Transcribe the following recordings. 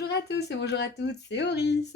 Bonjour à tous et bonjour à toutes, c'est Auris.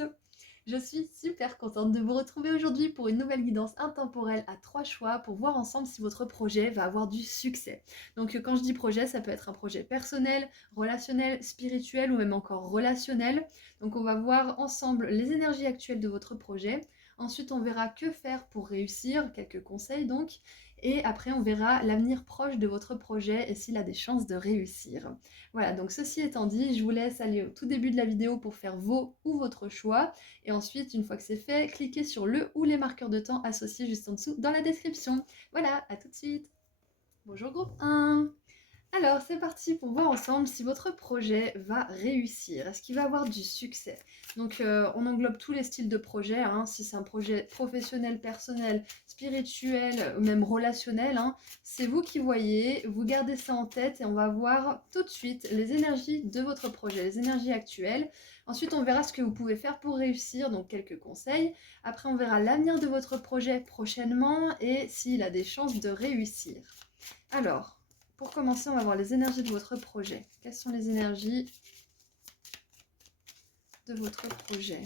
Je suis super contente de vous retrouver aujourd'hui pour une nouvelle guidance intemporelle à 3 choix pour voir ensemble si votre projet va avoir du succès. Donc quand je dis projet, ça peut être un projet personnel, relationnel, spirituel ou même encore relationnel. Donc on va voir ensemble les énergies actuelles de votre projet. Ensuite, on verra que faire pour réussir, quelques conseils donc. Et après, on verra l'avenir proche de votre projet et s'il a des chances de réussir. Voilà, donc ceci étant dit, je vous laisse aller au tout début de la vidéo pour faire vos ou votre choix. Et ensuite, une fois que c'est fait, cliquez sur le ou les marqueurs de temps associés juste en dessous dans la description. Voilà, à tout de suite. Bonjour groupe 1. Alors, c'est parti pour voir ensemble si votre projet va réussir. Est-ce qu'il va avoir du succès? Donc, on englobe tous les styles de projet, hein, si c'est un projet professionnel, personnel, spirituel, ou même relationnel. Hein, c'est vous qui voyez, vous gardez ça en tête et on va voir tout de suite les énergies de votre projet, les énergies actuelles. Ensuite, on verra ce que vous pouvez faire pour réussir, donc quelques conseils. Après, on verra l'avenir de votre projet prochainement et s'il a des chances de réussir. Alors, pour commencer, on va voir les énergies de votre projet. Quelles sont les énergies de votre projet?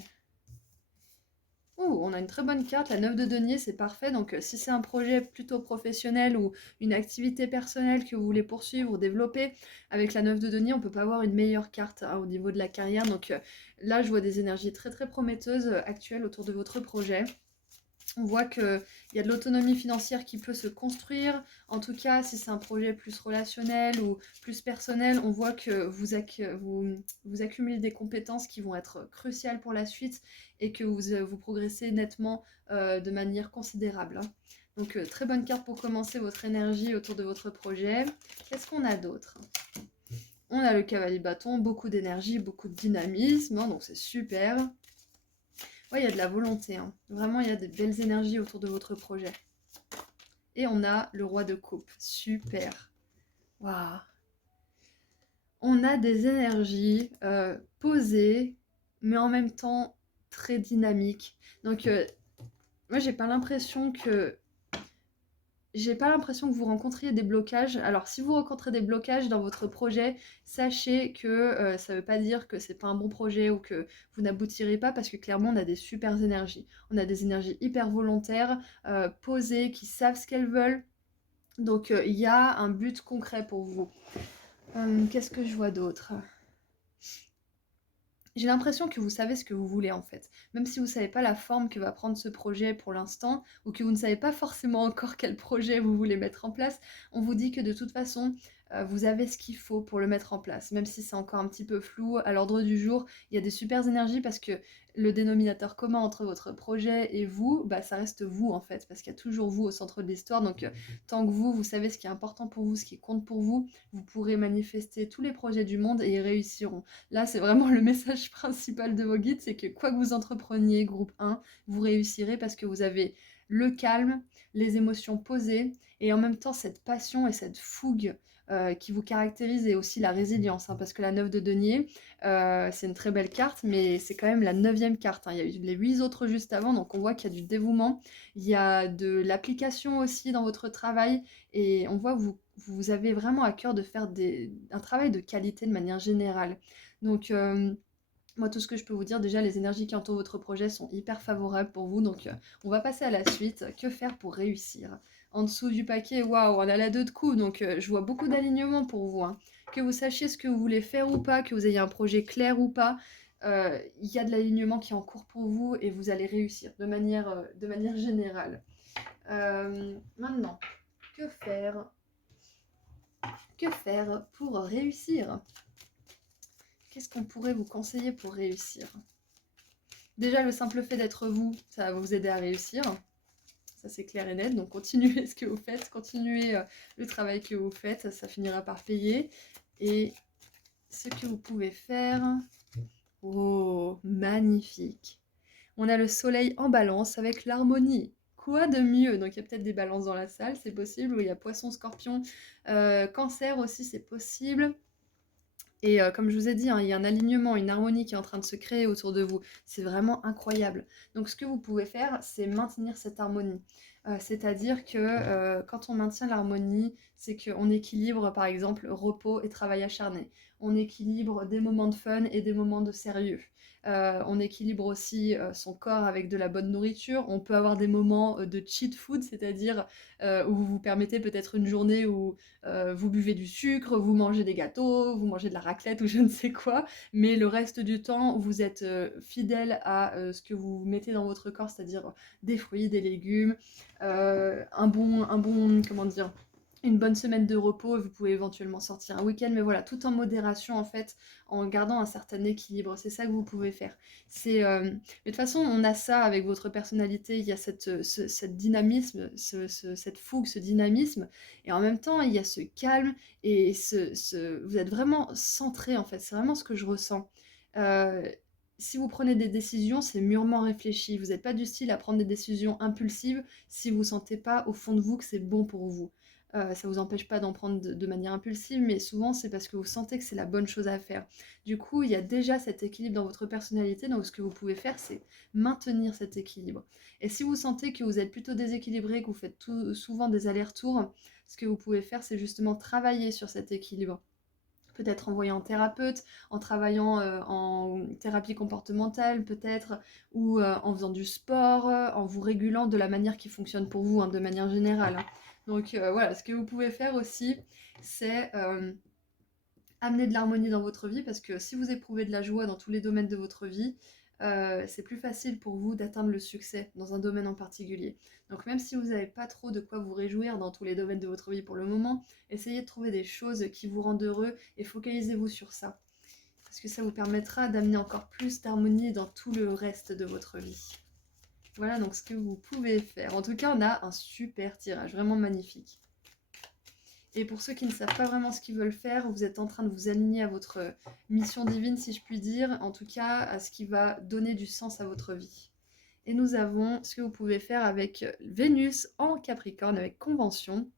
Oh, on a une très bonne carte, la 9 de denier, c'est parfait. Donc, si c'est un projet plutôt professionnel ou une activité personnelle que vous voulez poursuivre ou développer, avec la 9 de denier, on ne peut pas avoir une meilleure carte au niveau de la carrière. Donc, là, je vois des énergies très très prometteuses actuelles autour de votre projet. On voit qu'il y a de l'autonomie financière qui peut se construire. En tout cas, si c'est un projet plus relationnel ou plus personnel, on voit que vous accumulez des compétences qui vont être cruciales pour la suite et que vous progressez nettement de manière considérable. Hein. Donc, très bonne carte pour commencer votre énergie autour de votre projet. Qu'est-ce qu'on a d'autre? On a le cavalier bâton, beaucoup d'énergie, beaucoup de dynamisme, hein, donc c'est super. Ouais, il y a de la volonté, hein. Vraiment, il y a des belles énergies autour de votre projet. Et on a le roi de coupe. Super. Waouh. On a des énergies posées, mais en même temps très dynamiques. Donc, moi, j'ai pas l'impression que vous rencontriez des blocages. Alors, si vous rencontrez des blocages dans votre projet, sachez que ça ne veut pas dire que c'est pas un bon projet ou que vous n'aboutirez pas, parce que clairement, on a des super énergies. On a des énergies hyper volontaires, posées, qui savent ce qu'elles veulent. Donc, il y a un but concret pour vous. Qu'est-ce que je vois d'autre? J'ai l'impression que vous savez ce que vous voulez en fait. Même si vous ne savez pas la forme que va prendre ce projet pour l'instant, ou que vous ne savez pas forcément encore quel projet vous voulez mettre en place, on vous dit que de toute façon, vous avez ce qu'il faut pour le mettre en place. Même si c'est encore un petit peu flou à l'ordre du jour, il y a des super énergies parce que le dénominateur commun entre votre projet et vous, bah, ça reste vous en fait, parce qu'il y a toujours vous au centre de l'histoire. Donc tant que vous savez ce qui est important pour vous, ce qui compte pour vous, vous pourrez manifester tous les projets du monde et ils réussiront. Là, c'est vraiment le message principal de vos guides, c'est que quoi que vous entrepreniez, groupe 1, vous réussirez parce que vous avez le calme, les émotions posées, et en même temps cette passion et cette fougue qui vous caractérise, et aussi la résilience, hein, parce que la 9 de denier, c'est une très belle carte, mais c'est quand même la 9e carte. Hein. Il y a eu les 8 autres juste avant, donc on voit qu'il y a du dévouement, il y a de l'application aussi dans votre travail, et on voit que vous avez vraiment à cœur de faire un travail de qualité de manière générale. Donc, moi, tout ce que je peux vous dire, déjà, les énergies qui entourent votre projet sont hyper favorables pour vous. Donc, on va passer à la suite. Que faire pour réussir? En dessous du paquet, waouh, on a la 2 de coups. Donc, je vois beaucoup d'alignement pour vous. Hein. Que vous sachiez ce que vous voulez faire ou pas, que vous ayez un projet clair ou pas, il y a de l'alignement qui est en cours pour vous et vous allez réussir de manière générale. Maintenant, que faire? Que faire pour réussir? Qu'est-ce qu'on pourrait vous conseiller pour réussir? Déjà, le simple fait d'être vous, ça va vous aider à réussir. Ça, c'est clair et net. Donc, continuez ce que vous faites, continuez le travail que vous faites, ça finira par payer. Et ce que vous pouvez faire... Oh, magnifique! On a le soleil en balance avec l'harmonie. Quoi de mieux? Donc, il y a peut-être des balances dans la salle, c'est possible. Ou il y a poisson, scorpion, cancer aussi, c'est possible. Et comme je vous ai dit, hein, il y a un alignement, une harmonie qui est en train de se créer autour de vous. C'est vraiment incroyable. Donc ce que vous pouvez faire, c'est maintenir cette harmonie. C'est-à-dire que quand on maintient l'harmonie, c'est qu'on équilibre par exemple repos et travail acharné. on équilibre des moments de fun et des moments de sérieux. On équilibre aussi son corps avec de la bonne nourriture. On peut avoir des moments de cheat food, c'est-à-dire où vous vous permettez peut-être une journée où vous buvez du sucre, vous mangez des gâteaux, vous mangez de la raclette ou je ne sais quoi, mais le reste du temps, vous êtes fidèle à ce que vous mettez dans votre corps, c'est-à-dire des fruits, des légumes, comment dire, une bonne semaine de repos, vous pouvez éventuellement sortir un week-end, mais voilà, tout en modération en fait, en gardant un certain équilibre, c'est ça que vous pouvez faire. Mais de toute façon, on a ça avec votre personnalité, il y a cette dynamisme, cette fougue, ce dynamisme, et en même temps, il y a ce calme, et vous êtes vraiment centré en fait, c'est vraiment ce que je ressens. Euh, Si vous prenez des décisions, c'est mûrement réfléchi. Vous n'êtes pas du style à prendre des décisions impulsives si vous ne sentez pas au fond de vous que c'est bon pour vous. Ça vous empêche pas d'en prendre de manière impulsive, mais souvent c'est parce que vous sentez que c'est la bonne chose à faire. Du coup, il y a déjà cet équilibre dans votre personnalité, donc ce que vous pouvez faire, c'est maintenir cet équilibre. Et si vous sentez que vous êtes plutôt déséquilibré, que vous faites souvent des allers-retours, ce que vous pouvez faire, c'est justement travailler sur cet équilibre. Peut-être en voyant un thérapeute, en travaillant en thérapie comportementale peut-être, ou en faisant du sport, en vous régulant de la manière qui fonctionne pour vous, hein, de manière générale, hein. Donc voilà, ce que vous pouvez faire aussi, c'est amener de l'harmonie dans votre vie, parce que si vous éprouvez de la joie dans tous les domaines de votre vie, c'est plus facile pour vous d'atteindre le succès dans un domaine en particulier. Donc même si vous n'avez pas trop de quoi vous réjouir dans tous les domaines de votre vie pour le moment, essayez de trouver des choses qui vous rendent heureux et focalisez-vous sur ça. Parce que ça vous permettra d'amener encore plus d'harmonie dans tout le reste de votre vie. Voilà donc ce que vous pouvez faire. En tout cas, on a un super tirage, vraiment magnifique. Et pour ceux qui ne savent pas vraiment ce qu'ils veulent faire, vous êtes en train de vous aligner à votre mission divine, si je puis dire, en tout cas à ce qui va donner du sens à votre vie. Et nous avons ce que vous pouvez faire avec Vénus en Capricorne, avec Convention,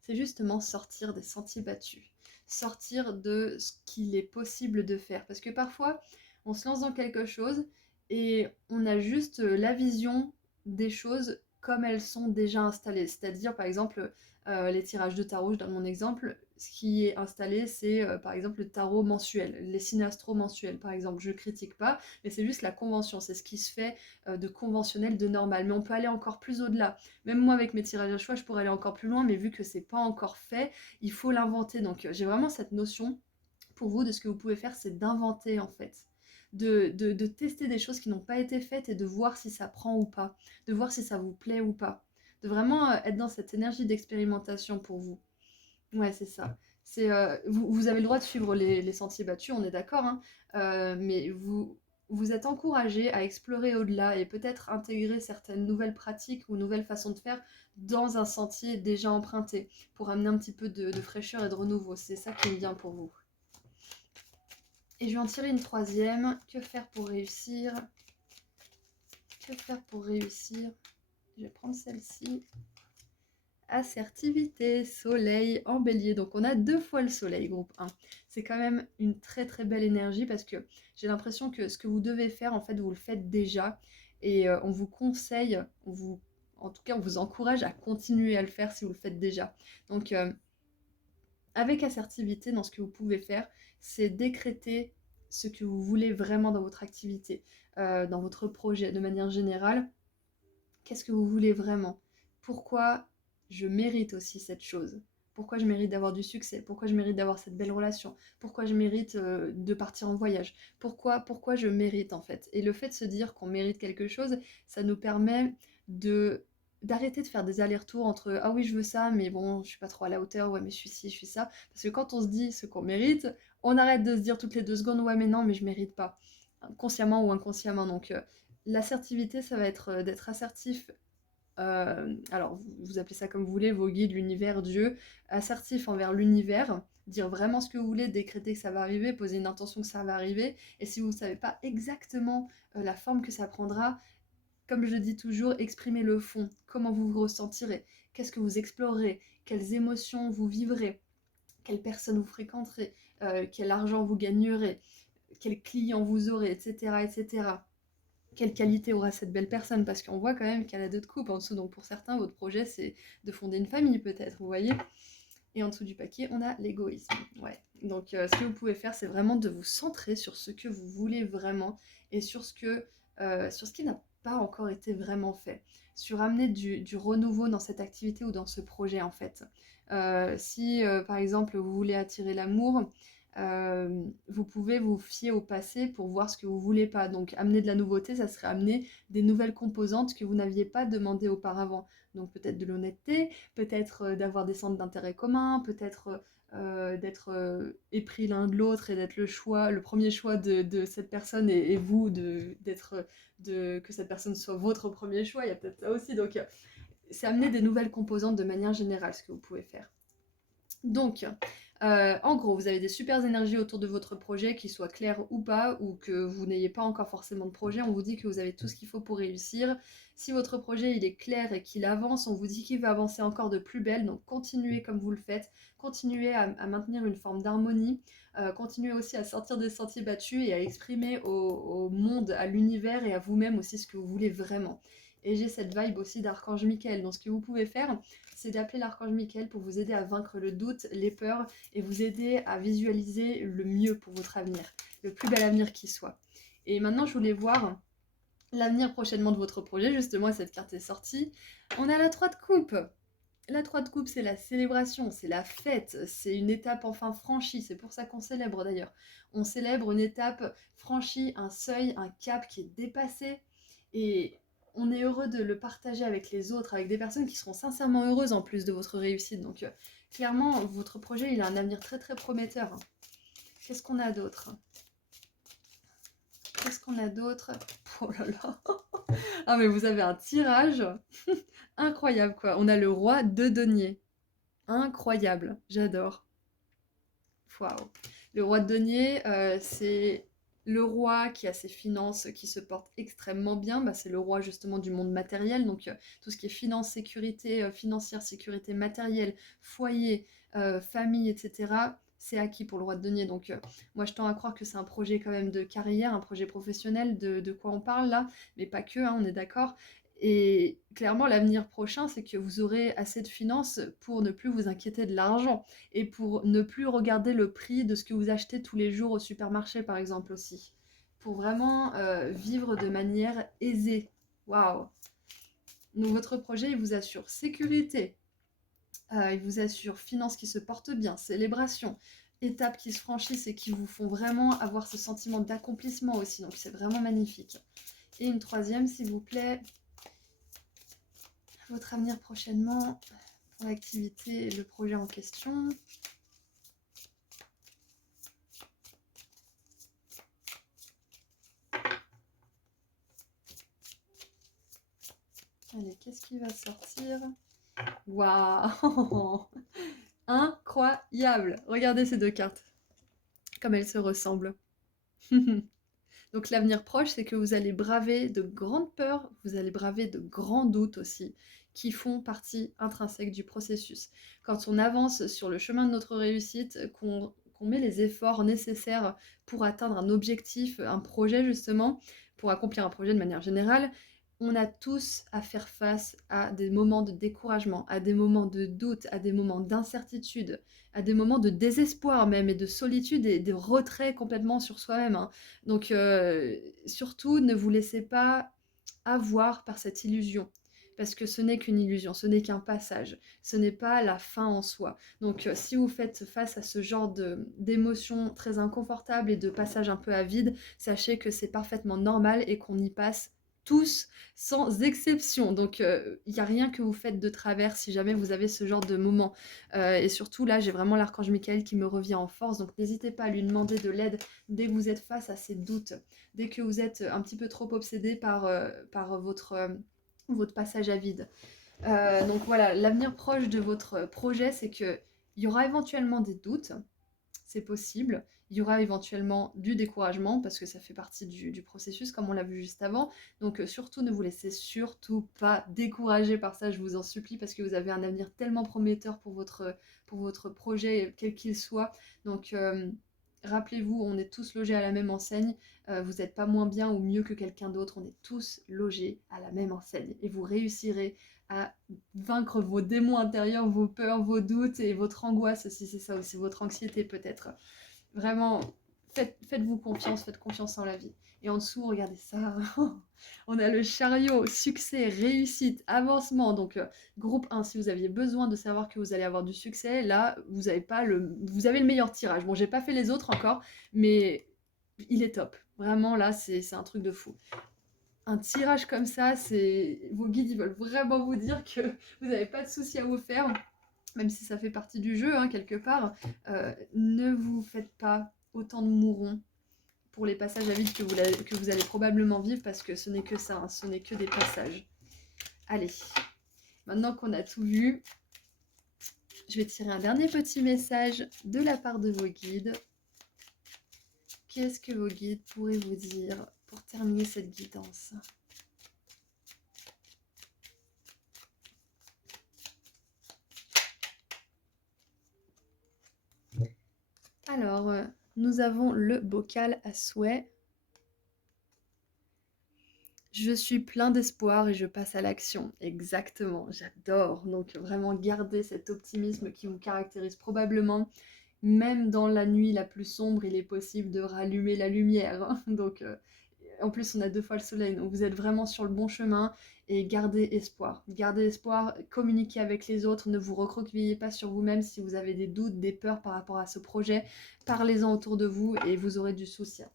c'est justement sortir des sentiers battus, sortir de ce qu'il est possible de faire. Parce que parfois, on se lance dans quelque chose et on a juste la vision des choses comme elles sont déjà installées. C'est-à-dire, par exemple, les tirages de tarot, je donne mon exemple, ce qui est installé, c'est par exemple le tarot mensuel, les signes astro mensuels, par exemple. Je ne critique pas, mais c'est juste la convention, c'est ce qui se fait de conventionnel, de normal. Mais on peut aller encore plus au-delà. Même moi, avec mes tirages à choix, je pourrais aller encore plus loin, mais vu que c'est pas encore fait, il faut l'inventer. Donc j'ai vraiment cette notion pour vous de ce que vous pouvez faire, c'est d'inventer en fait. De tester des choses qui n'ont pas été faites et de voir si ça prend ou pas, de voir si ça vous plaît ou pas, de vraiment être dans cette énergie d'expérimentation pour vous. Ouais, c'est ça. Vous avez le droit de suivre les sentiers battus, on est d'accord, hein, mais vous êtes encouragé à explorer au-delà et peut-être intégrer certaines nouvelles pratiques ou nouvelles façons de faire dans un sentier déjà emprunté pour amener un petit peu de fraîcheur et de renouveau. C'est ça qui est bien pour vous. Et je vais en tirer une troisième. Que faire pour réussir? Que faire pour réussir? Je vais prendre celle-ci. Assertivité, soleil en bélier. Donc on a 2 fois le soleil, groupe 1. C'est quand même une très très belle énergie parce que j'ai l'impression que ce que vous devez faire, en fait, vous le faites déjà. Et on vous conseille, en tout cas, on vous encourage à continuer à le faire si vous le faites déjà. Donc avec assertivité, dans ce que vous pouvez faire, c'est décréter ce que vous voulez vraiment dans votre activité, dans votre projet, de manière générale. Qu'est-ce que vous voulez vraiment? Pourquoi je mérite aussi cette chose? Pourquoi je mérite d'avoir du succès? Pourquoi je mérite d'avoir cette belle relation? Pourquoi je mérite de partir en voyage? Pourquoi je mérite en fait? Et le fait de se dire qu'on mérite quelque chose, ça nous permet de d'arrêter de faire des allers-retours entre ah oui je veux ça mais bon je suis pas trop à la hauteur, ouais mais je suis ci, je suis ça. Parce que quand on se dit ce qu'on mérite, on arrête de se dire toutes les 2 secondes ouais mais non mais je mérite pas. Consciemment ou inconsciemment. Donc l'assertivité, ça va être d'être assertif. Alors, vous appelez ça comme vous voulez, vos guides, l'univers, Dieu, assertif envers l'univers, dire vraiment ce que vous voulez, décréter que ça va arriver, poser une intention que ça va arriver, et si vous ne savez pas exactement la forme que ça prendra, comme je dis toujours, exprimez le fond, comment vous vous ressentirez, qu'est-ce que vous explorerez, quelles émotions vous vivrez, quelles personnes vous fréquenterez, quel argent vous gagnerez, quels clients vous aurez, etc., etc. Quelle qualité aura cette belle personne? Parce qu'on voit quand même qu'elle a 2 de coupe en dessous. Donc pour certains, votre projet, c'est de fonder une famille peut-être, vous voyez? Et en dessous du paquet, on a l'égoïsme. Ouais. Donc, ce que vous pouvez faire, c'est vraiment de vous centrer sur ce que vous voulez vraiment et sur ce qui n'a pas encore été vraiment fait. Sur amener du renouveau dans cette activité ou dans ce projet, en fait. Si, par exemple, vous voulez attirer l'amour, vous pouvez vous fier au passé pour voir ce que vous voulez pas. Donc, amener de la nouveauté, ça serait amener des nouvelles composantes que vous n'aviez pas demandées auparavant. Donc, peut-être de l'honnêteté, peut-être d'avoir des centres d'intérêt communs, peut-être d'être épris l'un de l'autre et d'être le premier choix de cette personne et vous que cette personne soit votre premier choix. Il y a peut-être ça aussi. Donc, c'est amener des nouvelles composantes de manière générale, ce que vous pouvez faire. Donc, en gros, vous avez des super énergies autour de votre projet, qu'ils soient clairs ou pas, ou que vous n'ayez pas encore forcément de projet. On vous dit que vous avez tout ce qu'il faut pour réussir. Si votre projet il est clair et qu'il avance, on vous dit qu'il va avancer encore de plus belle. Donc, continuez comme vous le faites. Continuez à maintenir une forme d'harmonie. Continuez aussi à sortir des sentiers battus et à exprimer au monde, à l'univers et à vous-même aussi ce que vous voulez vraiment. Et j'ai cette vibe aussi d'Archange Michael. Donc, ce que vous pouvez faire, c'est d'appeler l'Archange Michael pour vous aider à vaincre le doute, les peurs et vous aider à visualiser le mieux pour votre avenir, le plus bel avenir qui soit. Et maintenant, je voulais voir l'avenir prochainement de votre projet. Justement, cette carte est sortie. On a la 3 de coupe. La 3 de coupe, c'est la célébration, c'est la fête, c'est une étape enfin franchie. C'est pour ça qu'on célèbre d'ailleurs. On célèbre une étape franchie, un seuil, un cap qui est dépassé. Et on est heureux de le partager avec les autres, avec des personnes qui seront sincèrement heureuses en plus de votre réussite. Donc, clairement, votre projet, il a un avenir très très prometteur. Qu'est-ce qu'on a d'autre? Qu'est-ce qu'on a d'autre? Oh là là. Ah, mais vous avez un tirage incroyable, quoi. On a le roi de denier. Incroyable. J'adore. Waouh. Le roi de denier, c'est le roi qui a ses finances qui se portent extrêmement bien. Bah, c'est le roi justement du monde matériel. Donc, tout ce qui est finance, sécurité financière, sécurité matérielle, foyer, famille, etc. C'est acquis pour le roi de denier. Donc, moi, je tends à croire que c'est un projet quand même de carrière, un projet professionnel, de quoi on parle là. Mais pas que, hein, on est d'accord. Et clairement, l'avenir prochain, c'est que vous aurez assez de finances pour ne plus vous inquiéter de l'argent et pour ne plus regarder le prix de ce que vous achetez tous les jours au supermarché, par exemple, aussi. Pour vraiment vivre de manière aisée. Waouh! Donc, votre projet, il vous assure sécurité, il vous assure finances qui se portent bien, célébration, étapes qui se franchissent et qui vous font vraiment avoir ce sentiment d'accomplissement aussi. Donc, c'est vraiment magnifique. Et une troisième, s'il vous plaît, votre avenir prochainement pour l'activité et le projet en question. Allez, qu'est-ce qui va sortir? Waouh! Incroyable! Regardez ces deux cartes, comme elles se ressemblent. Donc l'avenir proche, c'est que vous allez braver de grandes peurs, vous allez braver de grands doutes aussi, qui font partie intrinsèque du processus. Quand on avance sur le chemin de notre réussite, qu'on met les efforts nécessaires pour atteindre un objectif, un projet justement, pour accomplir un projet de manière générale, on a tous à faire face à des moments de découragement, à des moments de doute, à des moments d'incertitude, à des moments de désespoir même et de solitude et de retrait complètement sur soi-même, hein. Donc surtout, ne vous laissez pas avoir par cette illusion. Parce que ce n'est qu'une illusion, ce n'est qu'un passage, ce n'est pas la fin en soi. Donc si vous faites face à ce genre d'émotions très inconfortables et de passages un peu à vide, sachez que c'est parfaitement normal et qu'on y passe tous sans exception. Donc il n'y a rien que vous faites de travers si jamais vous avez ce genre de moment. Et surtout là, j'ai vraiment l'archange Michael qui me revient en force, donc n'hésitez pas à lui demander de l'aide dès que vous êtes face à ces doutes, dès que vous êtes un petit peu trop obsédé par votre passage à vide. Donc voilà, l'avenir proche de votre projet, c'est qu'il y aura éventuellement des doutes, c'est possible. Il y aura éventuellement du découragement parce que ça fait partie du processus comme on l'a vu juste avant. Donc surtout ne vous laissez surtout pas décourager par ça, je vous en supplie, parce que vous avez un avenir tellement prometteur pour votre projet, quel qu'il soit. Donc Rappelez-vous, on est tous logés à la même enseigne, vous n'êtes pas moins bien ou mieux que quelqu'un d'autre, on est tous logés à la même enseigne. Et vous réussirez à vaincre vos démons intérieurs, vos peurs, vos doutes et votre angoisse, si c'est ça aussi, votre anxiété peut-être. Vraiment, faites-vous confiance, faites confiance en la vie. Et en dessous, regardez ça, on a le chariot, succès, réussite, avancement. Donc, groupe 1, si vous aviez besoin de savoir que vous allez avoir du succès, là, vous avez le meilleur tirage. Bon, j'ai pas fait les autres encore, mais il est top. Vraiment, là, c'est un truc de fou. Un tirage comme ça, vos guides, ils veulent vraiment vous dire que vous n'avez pas de soucis à vous faire, même si ça fait partie du jeu, hein, quelque part. Ne vous faites pas autant de mourons pour les passages à vide que vous allez probablement vivre, parce que ce n'est que ça, hein, ce n'est que des passages. Allez, maintenant qu'on a tout vu, je vais tirer un dernier petit message de la part de vos guides. Qu'est-ce que vos guides pourraient vous dire pour terminer cette guidance ? Alors, nous avons le bocal à souhait. Je suis plein d'espoir et je passe à l'action. Exactement, j'adore. Donc vraiment gardez cet optimisme qui vous caractérise probablement. Même dans la nuit la plus sombre, il est possible de rallumer la lumière, hein. Donc en plus on a 2 fois le soleil, donc vous êtes vraiment sur le bon chemin et gardez espoir. Gardez espoir, communiquez avec les autres, ne vous recroquevillez pas sur vous-même si vous avez des doutes, des peurs par rapport à ce projet. Parlez-en autour de vous et vous aurez du soutien.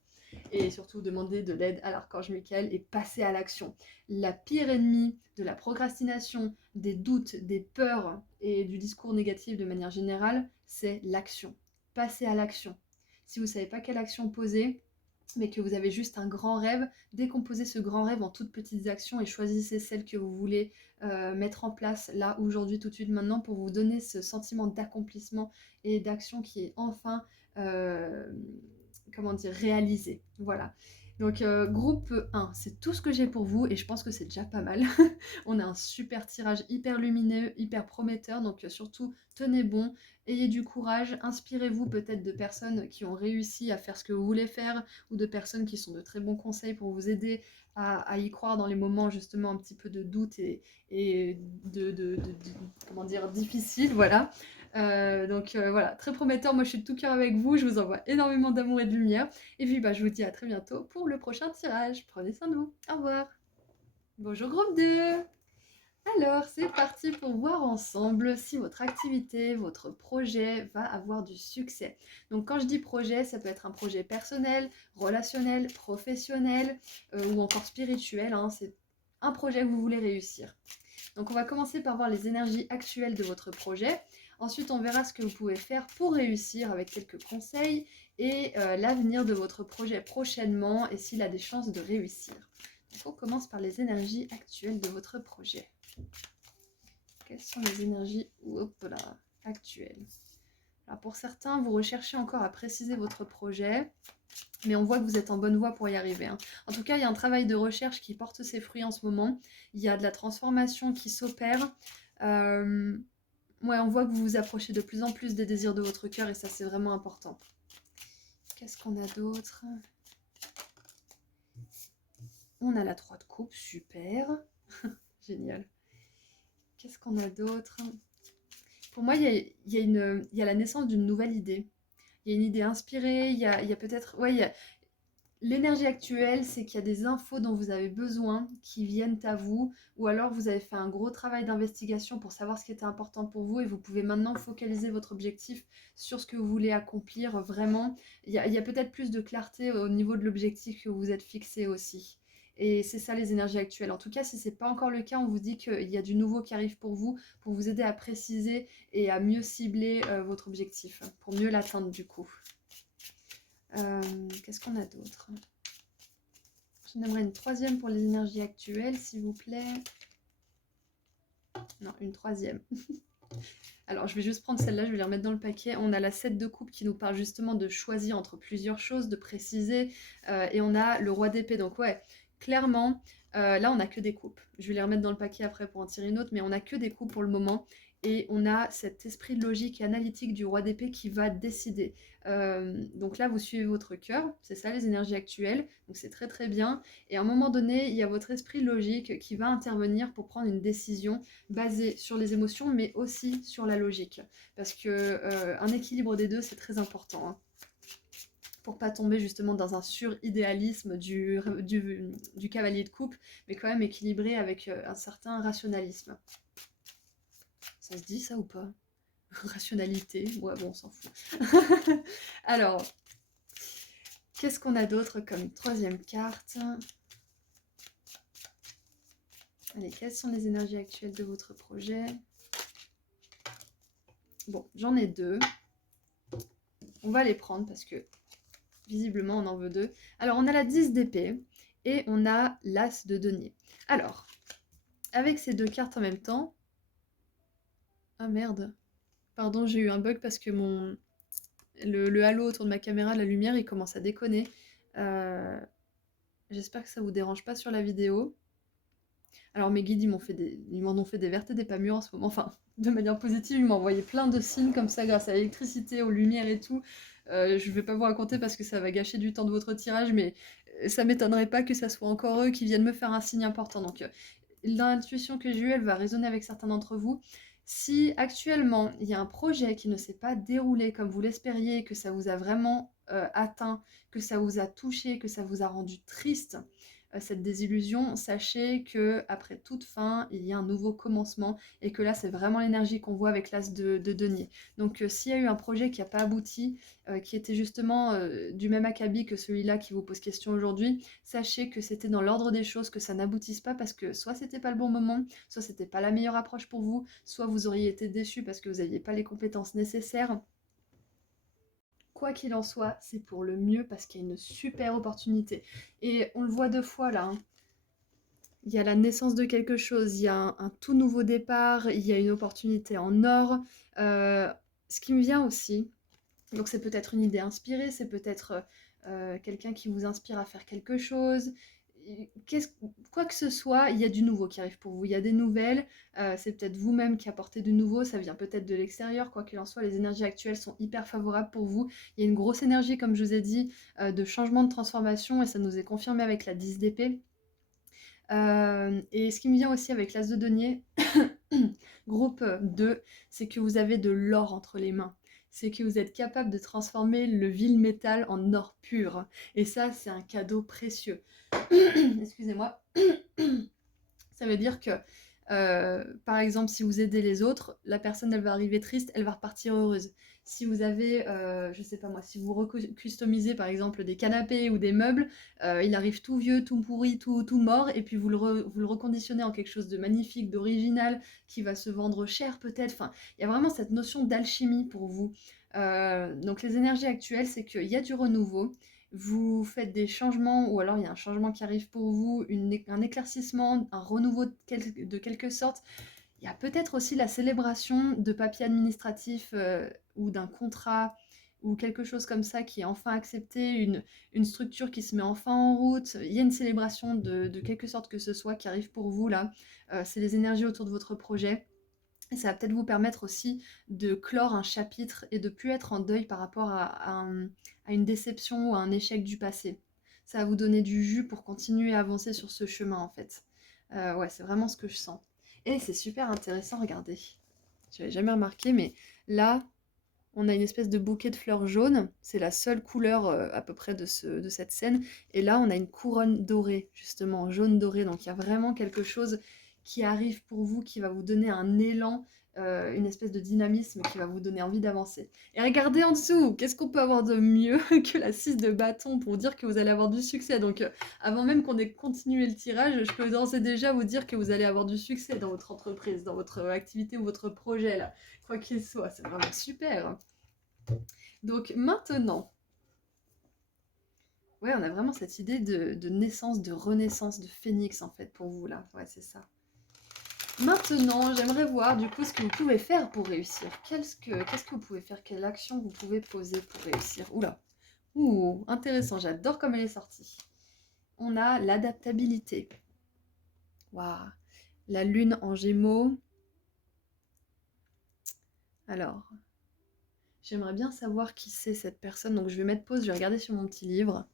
Et surtout demandez de l'aide à l'archange Michael et passez à l'action. La pire ennemie de la procrastination, des doutes, des peurs et du discours négatif de manière générale, c'est l'action. Passez à l'action. Si vous ne savez pas quelle action poser, mais que vous avez juste un grand rêve, décomposez ce grand rêve en toutes petites actions et choisissez celles que vous voulez mettre en place là, aujourd'hui, tout de suite, maintenant, pour vous donner ce sentiment d'accomplissement et d'action qui est enfin réalisé. Voilà. Donc groupe 1, c'est tout ce que j'ai pour vous et je pense que c'est déjà pas mal. On a un super tirage hyper lumineux, hyper prometteur, donc surtout tenez bon, ayez du courage, inspirez-vous peut-être de personnes qui ont réussi à faire ce que vous voulez faire ou de personnes qui sont de très bons conseils pour vous aider à y croire dans les moments justement un petit peu de doute et comment dire, difficiles, voilà. Donc voilà, très prometteur, moi je suis de tout cœur avec vous, je vous envoie énormément d'amour et de lumière, et puis je vous dis à très bientôt pour le prochain tirage. Prenez soin de vous, au revoir. Bonjour groupe 2. Alors c'est parti pour voir ensemble si votre activité, votre projet va avoir du succès. Donc quand je dis projet, ça peut être un projet personnel, relationnel, professionnel ou encore spirituel, hein, c'est un projet que vous voulez réussir. Donc on va commencer par voir les énergies actuelles de votre projet. Ensuite, on verra ce que vous pouvez faire pour réussir avec quelques conseils et l'avenir de votre projet prochainement et s'il a des chances de réussir. Donc on commence par les énergies actuelles de votre projet. Quelles sont les énergies actuelles? Alors pour certains, vous recherchez encore à préciser votre projet, mais on voit que vous êtes en bonne voie pour y arriver, hein. En tout cas, il y a un travail de recherche qui porte ses fruits en ce moment. Il y a de la transformation qui s'opère. Ouais, on voit que vous vous approchez de plus en plus des désirs de votre cœur et ça, c'est vraiment important. Qu'est-ce qu'on a d'autre? On a la 3 de coupe, super. Génial. Qu'est-ce qu'on a d'autre? Pour moi, il y a la naissance d'une nouvelle idée. Il y a une idée inspirée, il y a peut-être... Ouais, l'énergie actuelle, c'est qu'il y a des infos dont vous avez besoin qui viennent à vous, ou alors vous avez fait un gros travail d'investigation pour savoir ce qui était important pour vous et vous pouvez maintenant focaliser votre objectif sur ce que vous voulez accomplir vraiment. Il y a peut-être plus de clarté au niveau de l'objectif que vous vous êtes fixé aussi. Et c'est ça les énergies actuelles. En tout cas, si ce n'est pas encore le cas, on vous dit qu'il y a du nouveau qui arrive pour vous aider à préciser et à mieux cibler votre objectif, pour mieux l'atteindre du coup. Qu'est-ce qu'on a d'autre? J'en aimerais une 3e pour les énergies actuelles, s'il vous plaît. Non, une 3e. Alors, je vais juste prendre celle-là, je vais les remettre dans le paquet. On a la 7 de coupe qui nous parle justement de choisir entre plusieurs choses, de préciser. Et on a le roi d'épée. Donc ouais, clairement, là, on n'a que des coupes. Je vais les remettre dans le paquet après pour en tirer une autre, mais on n'a que des coupes pour le moment. et on a cet esprit logique et analytique du roi d'épée qui va décider. Donc là, vous suivez votre cœur, c'est ça les énergies actuelles, donc c'est très très bien. Et à un moment donné, il y a votre esprit logique qui va intervenir pour prendre une décision basée sur les émotions, mais aussi sur la logique. Parce que un équilibre des deux, c'est très important, hein, pour pas tomber justement dans un suridéalisme du cavalier de coupe, mais quand même équilibré avec un certain rationalisme. Ça se dit ça ou pas? Rationalité, ouais bon on s'en fout. Alors, qu'est-ce qu'on a d'autre comme troisième carte? Allez, quelles sont les énergies actuelles de votre projet? Bon, j'en ai deux. On va les prendre parce que visiblement on en veut deux. Alors, on a la 10 d'épée et on a l'as de denier. Alors, avec ces deux cartes en même temps... Ah merde. Pardon, j'ai eu un bug parce que le halo autour de ma caméra, la lumière, il commence à déconner. J'espère que ça vous dérange pas sur la vidéo. Alors mes guides, ils m'en ont fait des vertes et des pas mûres en ce moment. Enfin, de manière positive, ils m'ont envoyé plein de signes comme ça grâce à l'électricité, aux lumières et tout. Je vais pas vous raconter parce que ça va gâcher du temps de votre tirage, mais ça m'étonnerait pas que ça soit encore eux qui viennent me faire un signe important. Donc l'intuition que j'ai eue, elle va résonner avec certains d'entre vous. Si actuellement il y a un projet qui ne s'est pas déroulé comme vous l'espériez, que ça vous a vraiment atteint, que ça vous a touché, que ça vous a rendu triste, cette désillusion, sachez que après toute fin, il y a un nouveau commencement et que là, c'est vraiment l'énergie qu'on voit avec l'as de denier. Donc, s'il y a eu un projet qui n'a pas abouti, qui était justement du même acabit que celui-là qui vous pose question aujourd'hui, sachez que c'était dans l'ordre des choses, que ça n'aboutisse pas parce que soit c'était pas le bon moment, soit c'était pas la meilleure approche pour vous, soit vous auriez été déçu parce que vous n'aviez pas les compétences nécessaires. Quoi qu'il en soit, c'est pour le mieux parce qu'il y a une super opportunité. Et on le voit deux fois là, hein. Il y a la naissance de quelque chose, il y a un tout nouveau départ, il y a une opportunité en or. Ce qui me vient aussi, donc c'est peut-être une idée inspirée, c'est peut-être quelqu'un qui vous inspire à faire quelque chose. Quoi que ce soit, il y a du nouveau qui arrive pour vous, il y a des nouvelles, c'est peut-être vous-même qui apportez du nouveau, ça vient peut-être de l'extérieur, quoi qu'il en soit, les énergies actuelles sont hyper favorables pour vous. Il y a une grosse énergie, comme je vous ai dit, de changement de transformation, et ça nous est confirmé avec la 10 d'épée. Et ce qui me vient aussi avec l'as de denier, groupe 2, c'est que vous avez de l'or entre les mains. C'est que vous êtes capable de transformer le vil métal en or pur. Et ça, c'est un cadeau précieux. Excusez-moi. Ça veut dire que, par exemple, si vous aidez les autres, la personne, elle va arriver triste, elle va repartir heureuse. Si vous avez, je sais pas moi, si vous customisez par exemple des canapés ou des meubles, il arrive tout vieux, tout pourri, tout mort, et puis vous le reconditionnez en quelque chose de magnifique, d'original, qui va se vendre cher peut-être. Enfin, il y a vraiment cette notion d'alchimie pour vous. Donc les énergies actuelles, c'est qu'il y a du renouveau, vous faites des changements, ou alors il y a un changement qui arrive pour vous, un éclaircissement, un renouveau de quelque sorte. Il y a peut-être aussi la célébration de papiers administratifs ou d'un contrat ou quelque chose comme ça qui est enfin accepté, une structure qui se met enfin en route. Il y a une célébration de quelque sorte que ce soit qui arrive pour vous là. C'est les énergies autour de votre projet. Et ça va peut-être vous permettre aussi de clore un chapitre et de plus être en deuil par rapport à une déception ou à un échec du passé. Ça va vous donner du jus pour continuer à avancer sur ce chemin en fait. Ouais, c'est vraiment ce que je sens. Et c'est super intéressant, regardez. Je n'avais jamais remarqué, mais là, on a une espèce de bouquet de fleurs jaunes. C'est la seule couleur à peu près de cette scène. Et là, on a une couronne dorée, justement, jaune doré. Donc il y a vraiment quelque chose qui arrive pour vous, qui va vous donner un élan, une espèce de dynamisme qui va vous donner envie d'avancer. Et regardez en dessous, qu'est-ce qu'on peut avoir de mieux que la 6 de bâton pour dire que vous allez avoir du succès. Donc avant même qu'on ait continué le tirage, je peux d'ores et déjà vous dire que vous allez avoir du succès dans votre entreprise, dans votre activité ou votre projet là, quoi qu'il soit. C'est vraiment super. Donc maintenant, ouais, on a vraiment cette idée de naissance, de renaissance, de phénix en fait pour vous là. Ouais, c'est ça. Maintenant, j'aimerais voir du coup ce que vous pouvez faire pour réussir. Qu'est-ce que vous pouvez faire? Quelle action vous pouvez poser pour réussir? Oula. Ouh, intéressant, j'adore comme elle est sortie. On a l'adaptabilité. Waouh. La lune en gémeaux. Alors, j'aimerais bien savoir qui c'est cette personne, donc je vais mettre pause, je vais regarder sur mon petit livre.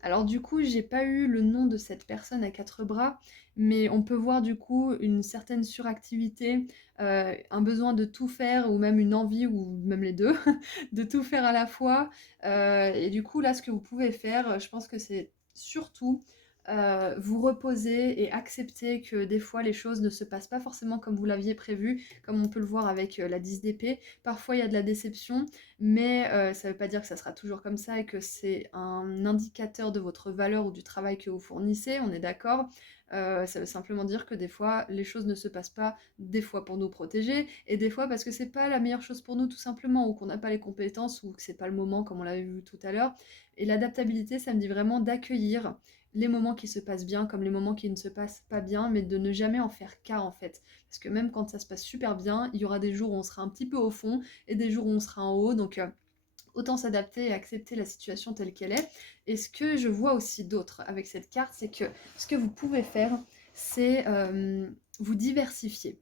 Alors du coup, j'ai pas eu le nom de cette personne à 4 bras, mais on peut voir du coup une certaine suractivité, un besoin de tout faire ou même une envie ou même les 2 de tout faire à la fois, et du coup là, ce que vous pouvez faire, je pense que c'est surtout, vous reposer et accepter que des fois les choses ne se passent pas forcément comme vous l'aviez prévu, comme on peut le voir avec, la 10 d'épée. Parfois il y a de la déception, mais ça ne veut pas dire que ça sera toujours comme ça et que c'est un indicateur de votre valeur ou du travail que vous fournissez, on est d'accord? Ça veut simplement dire que des fois, les choses ne se passent pas, des fois pour nous protéger et des fois parce que c'est pas la meilleure chose pour nous tout simplement ou qu'on n'a pas les compétences ou que c'est pas le moment comme on l'avait vu tout à l'heure et l'adaptabilité, ça me dit vraiment d'accueillir les moments qui se passent bien comme les moments qui ne se passent pas bien, mais de ne jamais en faire cas en fait. Parce que même quand ça se passe super bien, il y aura des jours où on sera un petit peu au fond et des jours où on sera en haut. Donc autant s'adapter et accepter la situation telle qu'elle est. Et ce que je vois aussi d'autre avec cette carte, c'est que ce que vous pouvez faire, c'est vous diversifier.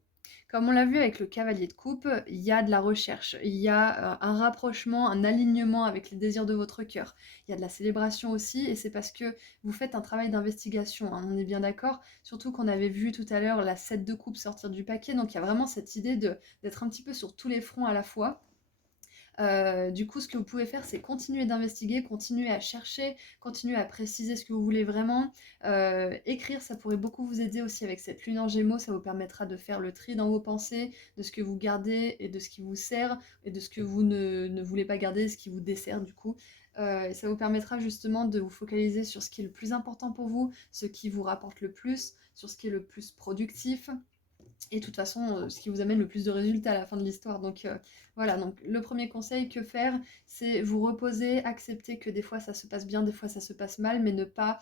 Comme on l'a vu avec le cavalier de coupe, il y a de la recherche, il y a un rapprochement, un alignement avec les désirs de votre cœur. Il y a de la célébration aussi, et c'est parce que vous faites un travail d'investigation, hein, on est bien d'accord. Surtout qu'on avait vu tout à l'heure la 7 de coupe sortir du paquet, donc il y a vraiment cette idée d'être un petit peu sur tous les fronts à la fois. Du coup, ce que vous pouvez faire, c'est continuer d'investiguer, continuer à chercher, continuer à préciser ce que vous voulez vraiment. Écrire, ça pourrait beaucoup vous aider aussi avec cette lune en Gémeaux, ça vous permettra de faire le tri dans vos pensées, de ce que vous gardez et de ce qui vous sert, et de ce que vous ne voulez pas garder, ce qui vous dessert du coup. Et ça vous permettra justement de vous focaliser sur ce qui est le plus important pour vous, ce qui vous rapporte le plus, sur ce qui est le plus productif, et de toute façon, ce qui vous amène le plus de résultats à la fin de l'histoire. Donc voilà, donc le premier conseil, que faire? C'est vous reposer, accepter que des fois ça se passe bien, des fois ça se passe mal, mais ne pas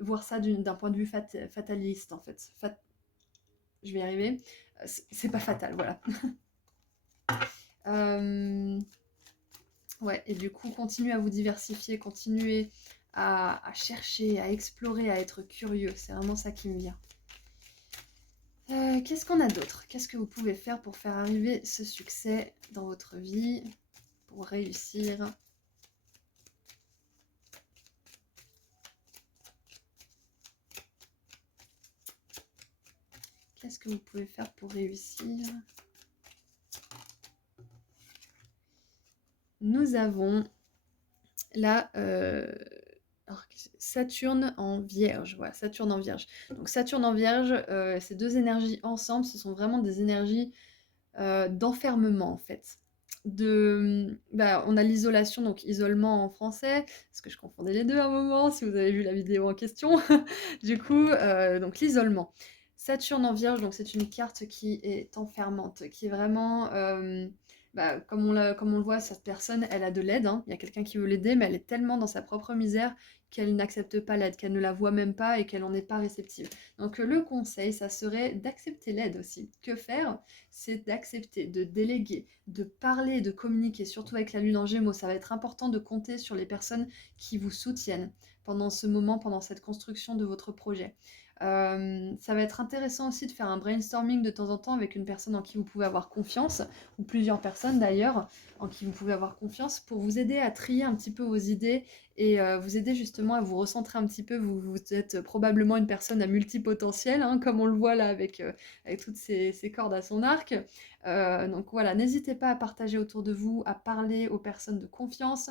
voir ça d'un point de vue fataliste en fait. Je vais y arriver. C'est pas fatal, voilà. Ouais, et du coup, continuez à vous diversifier, continuez à chercher, à explorer, à être curieux. C'est vraiment ça qui me vient. Qu'est-ce qu'on a d'autre? Qu'est-ce que vous pouvez faire pour faire arriver ce succès dans votre vie, pour réussir? Qu'est-ce que vous pouvez faire pour réussir? Nous avons là Saturne en Vierge. Voilà, Saturne en Vierge. Donc Saturne en Vierge, ces deux énergies ensemble, ce sont vraiment des énergies d'enfermement en fait. On a l'isolation, donc isolement en français, parce que je confondais les deux à un moment, si vous avez vu la vidéo en question. Du coup, donc l'isolement. Saturne en Vierge, donc c'est une carte qui est enfermante, qui est vraiment, comme on le voit, cette personne, elle a de l'aide, hein. Il y a quelqu'un qui veut l'aider, mais elle est tellement dans sa propre misère qu'elle n'accepte pas l'aide, qu'elle ne la voit même pas et qu'elle n'en est pas réceptive. Donc le conseil, ça serait d'accepter l'aide aussi. Que faire? C'est d'accepter, de déléguer, de parler, de communiquer, surtout avec la lune en Gémeaux. Ça va être important de compter sur les personnes qui vous soutiennent pendant ce moment, pendant cette construction de votre projet. Ça va être intéressant aussi de faire un brainstorming de temps en temps avec une personne en qui vous pouvez avoir confiance, ou plusieurs personnes d'ailleurs, en qui vous pouvez avoir confiance, pour vous aider à trier un petit peu vos idées et vous aider justement à vous recentrer un petit peu. Vous êtes probablement une personne à multipotentiel, hein, comme on le voit là avec toutes ces cordes à son arc. Donc voilà, n'hésitez pas à partager autour de vous, à parler aux personnes de confiance,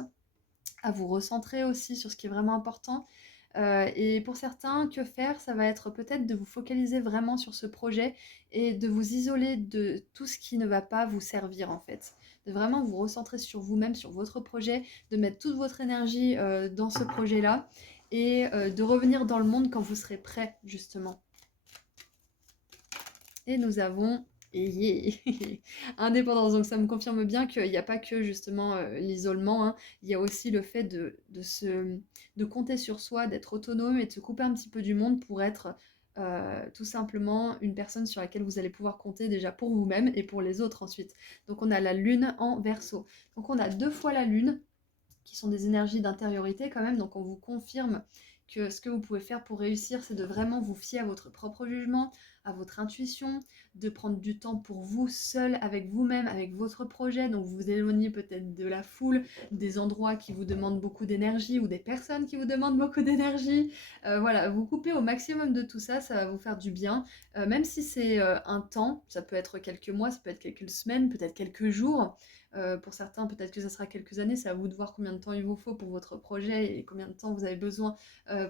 à vous recentrer aussi sur ce qui est vraiment important. Et pour certains, que faire? Ça va être peut-être de vous focaliser vraiment sur ce projet et de vous isoler de tout ce qui ne va pas vous servir en fait. De vraiment vous recentrer sur vous-même, sur votre projet, de mettre toute votre énergie dans ce projet-là et de revenir dans le monde quand vous serez prêt justement. Et nous avons yeah, indépendance. Donc ça me confirme bien qu'il n'y a pas que justement l'isolement, hein. Il y a aussi le fait de compter sur soi, d'être autonome et de se couper un petit peu du monde pour être tout simplement une personne sur laquelle vous allez pouvoir compter déjà pour vous-même et pour les autres ensuite. Donc on a la lune en Verseau. Donc on a 2 fois la lune, qui sont des énergies d'intériorité quand même. Donc on vous confirme que ce que vous pouvez faire pour réussir, c'est de vraiment vous fier à votre propre jugement, à votre intuition, de prendre du temps pour vous, seul, avec vous-même, avec votre projet. Donc vous vous éloignez peut-être de la foule, des endroits qui vous demandent beaucoup d'énergie ou des personnes qui vous demandent beaucoup d'énergie. Voilà, vous coupez au maximum de tout ça, ça va vous faire du bien. Même si c'est un temps, ça peut être quelques mois, ça peut être quelques semaines, peut-être quelques jours. Pour certains, peut-être que ça sera quelques années, c'est à vous de voir combien de temps il vous faut pour votre projet et combien de temps vous avez besoin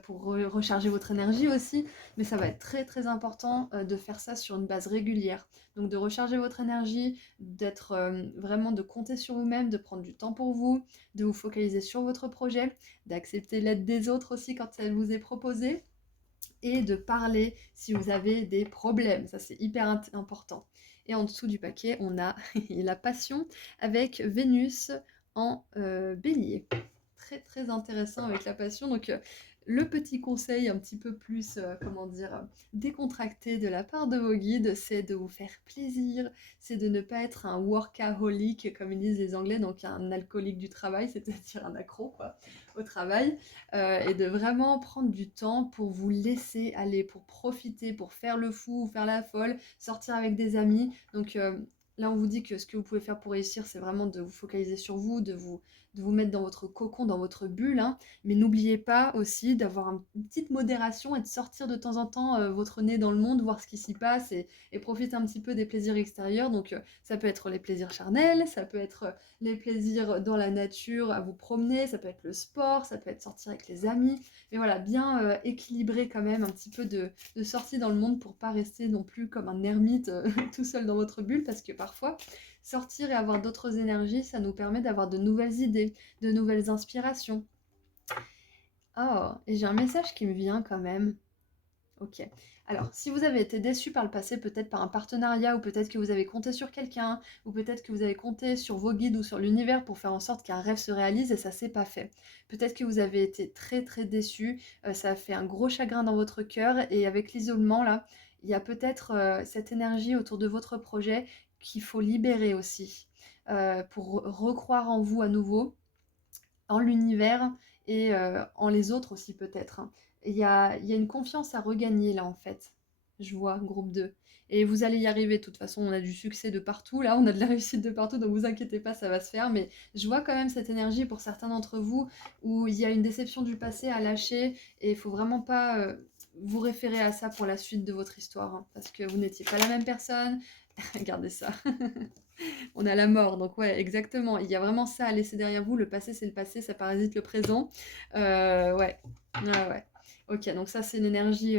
pour recharger votre énergie aussi. Mais ça va être très très important de faire ça sur une base régulière. Donc de recharger votre énergie, d'être vraiment de compter sur vous-même, de prendre du temps pour vous, de vous focaliser sur votre projet, d'accepter l'aide des autres aussi quand elle vous est proposée et de parler si vous avez des problèmes. Ça, c'est hyper important. Et en dessous du paquet, on a la passion avec Vénus en bélier. Très, très intéressant avec la passion. Donc, le petit conseil un petit peu plus, comment dire, décontracté de la part de vos guides, c'est de vous faire plaisir, c'est de ne pas être un workaholic, comme ils disent les Anglais, donc un alcoolique du travail, c'est-à-dire un accro, quoi, au travail, et de vraiment prendre du temps pour vous laisser aller, pour profiter, pour faire le fou, faire la folle, sortir avec des amis. Donc là, on vous dit que ce que vous pouvez faire pour réussir, c'est vraiment de vous focaliser sur vous, de vous mettre dans votre cocon, dans votre bulle, hein. Mais n'oubliez pas aussi d'avoir une petite modération et de sortir de temps en temps votre nez dans le monde, voir ce qui s'y passe et profiter un petit peu des plaisirs extérieurs. Donc ça peut être les plaisirs charnels, ça peut être les plaisirs dans la nature, à vous promener, ça peut être le sport, ça peut être sortir avec les amis. Mais voilà, bien équilibrer quand même un petit peu de sortie dans le monde pour pas rester non plus comme un ermite tout seul dans votre bulle, parce que parfois, sortir et avoir d'autres énergies, ça nous permet d'avoir de nouvelles idées, de nouvelles inspirations. Oh, et j'ai un message qui me vient quand même. Ok. Alors, si vous avez été déçu par le passé, peut-être par un partenariat, ou peut-être que vous avez compté sur quelqu'un, ou peut-être que vous avez compté sur vos guides ou sur l'univers pour faire en sorte qu'un rêve se réalise et ça s'est pas fait. Peut-être que vous avez été très très déçu, ça a fait un gros chagrin dans votre cœur, et avec l'isolement là, il y a peut-être cette énergie autour de votre projet qu'il faut libérer aussi, pour recroire en vous à nouveau, en l'univers et en les autres aussi peut-être, hein. Il y a une confiance à regagner là en fait. Je vois, groupe 2. Et vous allez y arriver, de toute façon, on a du succès de partout, là, on a de la réussite de partout, donc vous inquiétez pas, ça va se faire. Mais je vois quand même cette énergie pour certains d'entre vous, où il y a une déception du passé à lâcher, et il faut vraiment pas vous référer à ça pour la suite de votre histoire, hein, parce que vous n'étiez pas la même personne. Regardez ça. On a la mort, donc ouais, exactement. Il y a vraiment ça à laisser derrière vous. Le passé, c'est le passé, ça parasite le présent. Ouais, ouais, ouais. Ok, donc ça, c'est une énergie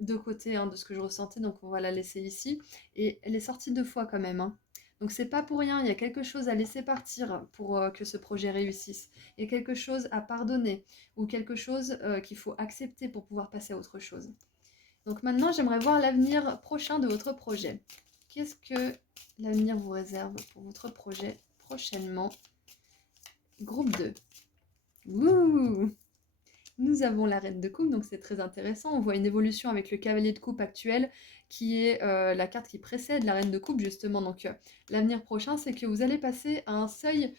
de côté, hein, de ce que je ressentais, donc on va la laisser ici. Et elle est sortie 2 fois quand même, hein. Donc c'est pas pour rien, il y a quelque chose à laisser partir pour que ce projet réussisse. Il y a quelque chose à pardonner, ou quelque chose qu'il faut accepter pour pouvoir passer à autre chose. Donc maintenant, j'aimerais voir l'avenir prochain de votre projet. Qu'est-ce que l'avenir vous réserve pour votre projet prochainement? Groupe 2. Ouh! Nous avons la reine de coupe, donc c'est très intéressant. On voit une évolution avec le cavalier de coupe actuel, qui est la carte qui précède la reine de coupe, justement. Donc l'avenir prochain, c'est que vous allez passer à un seuil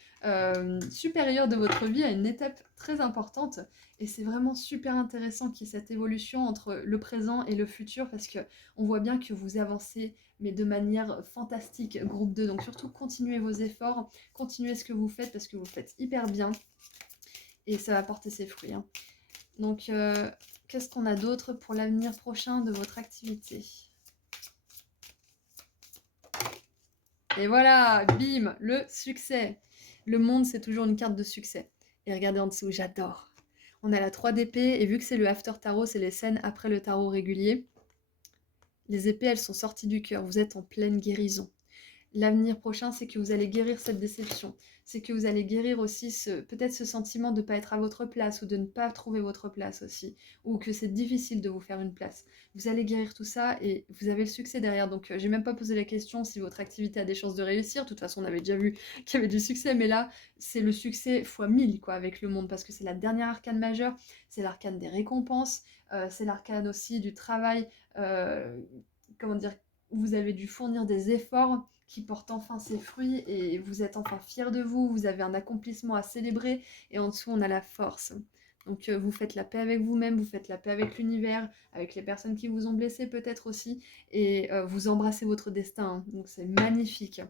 supérieur de votre vie, à une étape très importante. Et c'est vraiment super intéressant qu'il y ait cette évolution entre le présent et le futur, parce que on voit bien que vous avancez, mais de manière fantastique, groupe 2. Donc surtout, continuez vos efforts, continuez ce que vous faites, parce que vous le faites hyper bien. Et ça va porter ses fruits, hein. Donc, qu'est-ce qu'on a d'autre pour l'avenir prochain de votre activité? Et voilà, bim, le succès. Le monde, c'est toujours une carte de succès. Et regardez en dessous, j'adore. On a la 3 d'épée, et vu que c'est le after tarot, c'est les scènes après le tarot régulier. Les épées, elles sont sorties du cœur. Vous êtes en pleine guérison. L'avenir prochain, c'est que vous allez guérir cette déception. C'est que vous allez guérir aussi peut-être ce sentiment de ne pas être à votre place, ou de ne pas trouver votre place aussi, ou que c'est difficile de vous faire une place. Vous allez guérir tout ça et vous avez le succès derrière. Donc, j'ai même pas posé la question si votre activité a des chances de réussir. De toute façon, on avait déjà vu qu'il y avait du succès, mais là, c'est le succès fois 1000 quoi, avec le monde, parce que c'est la dernière arcane majeure, c'est l'arcane des récompenses, c'est l'arcane aussi du travail, comment dire, où vous avez dû fournir des efforts qui portent enfin ses fruits et vous êtes enfin fiers de vous, vous avez un accomplissement à célébrer, et en dessous on a la force. Donc vous faites la paix avec vous-même, vous faites la paix avec l'univers, avec les personnes qui vous ont blessé peut-être aussi, et vous embrassez votre destin, hein. Donc c'est magnifique.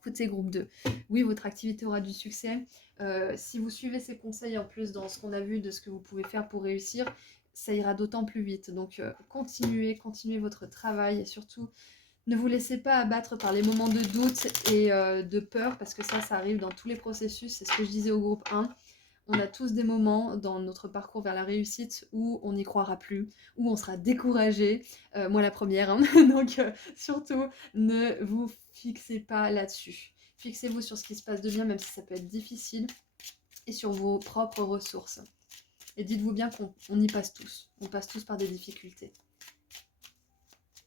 Écoutez, groupe 2, oui, votre activité aura du succès. Si vous suivez ces conseils en plus dans ce qu'on a vu de ce que vous pouvez faire pour réussir, ça ira d'autant plus vite. Donc continuez votre travail et surtout ne vous laissez pas abattre par les moments de doute et de peur parce que ça arrive dans tous les processus. C'est ce que je disais au groupe 1. On a tous des moments dans notre parcours vers la réussite où on n'y croira plus, où on sera découragé. Moi la première, hein. Donc surtout, ne vous fixez pas là-dessus. Fixez-vous sur ce qui se passe de bien, même si ça peut être difficile, et sur vos propres ressources. Et dites-vous bien qu'on y passe tous. On passe tous par des difficultés.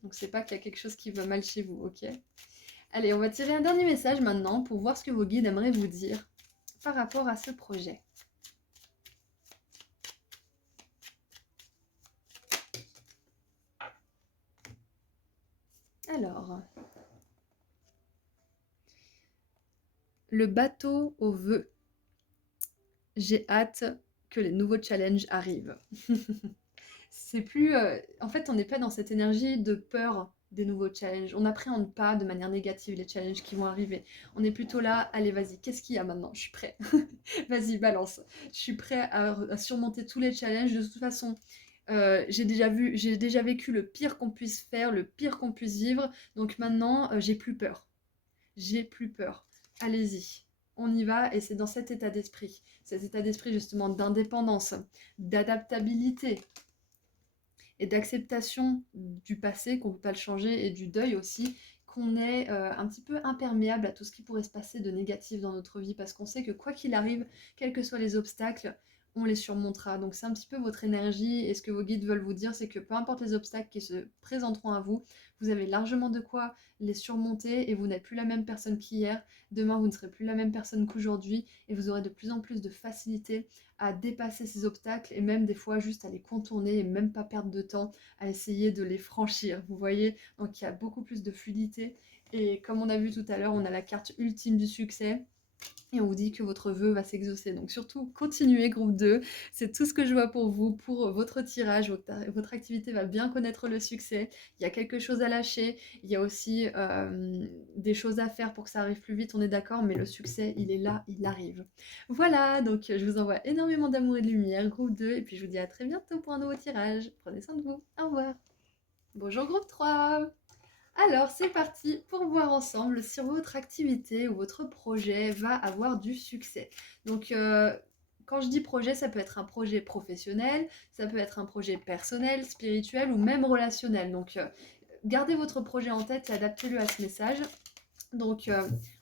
Donc c'est pas qu'il y a quelque chose qui va mal chez vous, ok? Allez, on va tirer un dernier message maintenant pour voir ce que vos guides aimeraient vous dire par rapport à ce projet. Alors, le bateau aux vœux. J'ai hâte que les nouveaux challenges arrivent. C'est plus... en fait, on n'est pas dans cette énergie de peur des nouveaux challenges. On n'appréhende pas de manière négative les challenges qui vont arriver. On est plutôt là, allez, vas-y, qu'est-ce qu'il y a maintenant? Je suis prêt. Vas-y, balance. Je suis prêt à surmonter tous les challenges. De toute façon, j'ai déjà vécu le pire qu'on puisse faire, le pire qu'on puisse vivre. Donc maintenant, j'ai plus peur. J'ai plus peur. Allez-y. On y va et c'est dans cet état d'esprit. Cet état d'esprit justement d'indépendance, d'adaptabilité et d'acceptation du passé, qu'on ne peut pas le changer, et du deuil aussi, qu'on est un petit peu imperméable à tout ce qui pourrait se passer de négatif dans notre vie, parce qu'on sait que quoi qu'il arrive, quels que soient les obstacles, on les surmontera. Donc c'est un petit peu votre énergie, et ce que vos guides veulent vous dire, c'est que peu importe les obstacles qui se présenteront à vous, vous avez largement de quoi les surmonter, et vous n'êtes plus la même personne qu'hier. Demain, vous ne serez plus la même personne qu'aujourd'hui, et vous aurez de plus en plus de facilité à dépasser ces obstacles, et même des fois juste à les contourner, et même pas perdre de temps à essayer de les franchir. Vous voyez, donc il y a beaucoup plus de fluidité, et comme on a vu tout à l'heure, on a la carte ultime du succès, et on vous dit que votre vœu va s'exaucer. Donc surtout, continuez, groupe 2. C'est tout ce que je vois pour vous, pour votre tirage. Votre activité va bien connaître le succès. Il y a quelque chose à lâcher. Il y a aussi des choses à faire pour que ça arrive plus vite, on est d'accord, mais le succès, il est là, il arrive. Voilà, donc je vous envoie énormément d'amour et de lumière, groupe 2. Et puis je vous dis à très bientôt pour un nouveau tirage. Prenez soin de vous. Au revoir. Bonjour, groupe 3. Alors, c'est parti pour voir ensemble si votre activité ou votre projet va avoir du succès. Donc, quand je dis projet, ça peut être un projet professionnel, ça peut être un projet personnel, spirituel ou même relationnel. Donc, gardez votre projet en tête et adaptez-le à ce message. Donc,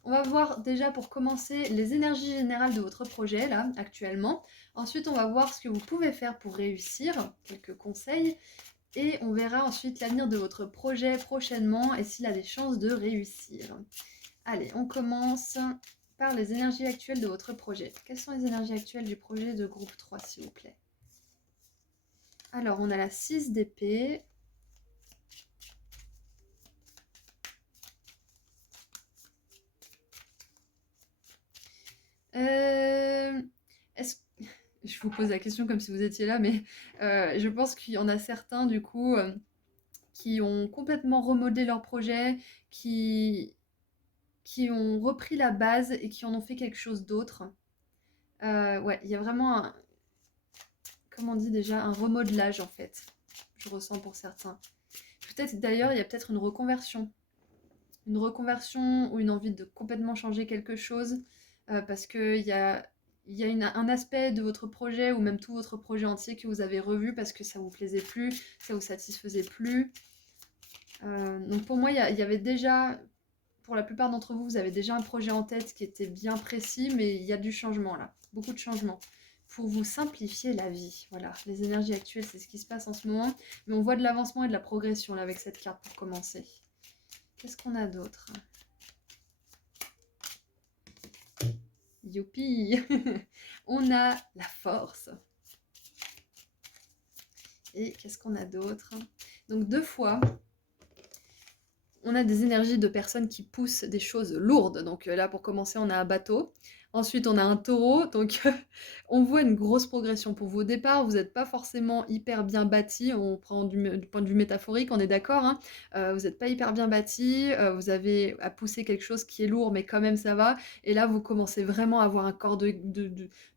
on va voir déjà pour commencer les énergies générales de votre projet, là, actuellement. Ensuite, on va voir ce que vous pouvez faire pour réussir, quelques conseils. Et on verra ensuite l'avenir de votre projet prochainement et s'il a des chances de réussir. Allez, on commence par les énergies actuelles de votre projet. Quelles sont les énergies actuelles du projet de groupe 3, s'il vous plaît? Alors, on a la 6 d'épée. Je vous pose la question comme si vous étiez là, mais je pense qu'il y en a certains, du coup, qui ont complètement remodelé leur projet, qui ont repris la base et qui en ont fait quelque chose d'autre. Ouais, il y a vraiment un, comment on dit déjà, un remodelage en fait, je ressens pour certains. Peut-être d'ailleurs, il y a peut-être une reconversion. Une reconversion ou une envie de complètement changer quelque chose, parce qu'il y a un aspect de votre projet ou même tout votre projet entier que vous avez revu parce que ça vous plaisait plus, ça vous satisfaisait plus. Donc pour moi, il y avait déjà, pour la plupart d'entre vous, vous avez déjà un projet en tête qui était bien précis, mais il y a du changement là, beaucoup de changements. Pour vous simplifier la vie, voilà, les énergies actuelles, c'est ce qui se passe en ce moment, mais on voit de l'avancement et de la progression là avec cette carte pour commencer. Qu'est-ce qu'on a d'autre? Youpi. On a la force. Et qu'est-ce qu'on a d'autre? Donc 2 fois, on a des énergies de personnes qui poussent des choses lourdes. Donc là, pour commencer, on a un bateau. Ensuite, on a un taureau, donc on voit une grosse progression pour vous. Au départ, vous n'êtes pas forcément hyper bien bâti, on prend du point de vue métaphorique, on est d'accord, hein? Vous n'êtes pas hyper bien bâti, vous avez à pousser quelque chose qui est lourd, mais quand même ça va. Et là, vous commencez vraiment à avoir un corps de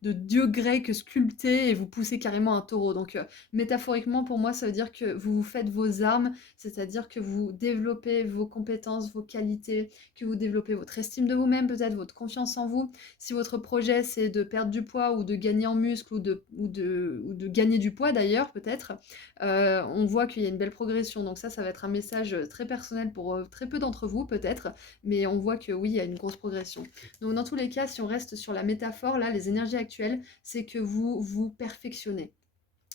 dieu grec sculpté et vous poussez carrément un taureau. Donc, métaphoriquement, pour moi, ça veut dire que vous vous faites vos armes, c'est-à-dire que vous développez vos compétences, vos qualités, que vous développez votre estime de vous-même, peut-être votre confiance en vous. Si votre projet, c'est de perdre du poids ou de gagner en muscle ou de gagner du poids d'ailleurs, peut-être, on voit qu'il y a une belle progression. Donc ça va être un message très personnel pour très peu d'entre vous, peut-être, mais on voit que oui, il y a une grosse progression. Donc dans tous les cas, si on reste sur la métaphore, là, les énergies actuelles, c'est que vous vous perfectionnez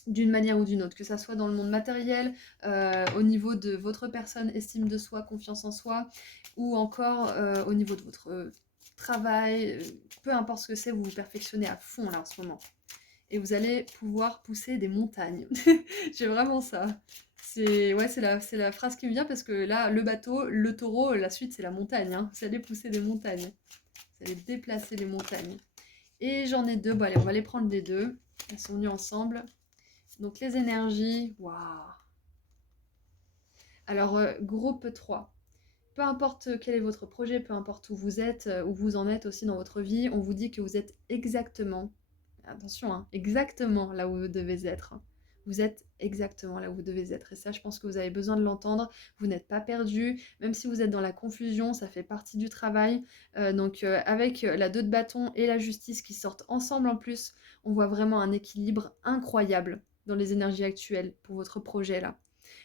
d'une manière ou d'une autre, que ça soit dans le monde matériel, au niveau de votre personne, estime de soi, confiance en soi, ou encore au niveau de votre travail, peu importe ce que c'est, vous vous perfectionnez à fond là en ce moment. Et vous allez pouvoir pousser des montagnes. J'ai vraiment ça. C'est la phrase qui me vient parce que là, le bateau, le taureau, la suite c'est la montagne. Hein. Vous allez pousser des montagnes. Vous allez déplacer les montagnes. Et j'en ai deux. Bon allez, on va les prendre les deux. Elles sont venues ensemble. Donc les énergies, waouh. Alors groupe 3. Peu importe quel est votre projet, peu importe où vous êtes, où vous en êtes aussi dans votre vie, on vous dit que vous êtes exactement, attention, hein, exactement là où vous devez être. Vous êtes exactement là où vous devez être. Et ça, je pense que vous avez besoin de l'entendre. Vous n'êtes pas perdu. Même si vous êtes dans la confusion, ça fait partie du travail. Donc avec la 2 de bâton et la justice qui sortent ensemble en plus, on voit vraiment un équilibre incroyable dans les énergies actuelles pour votre projet là.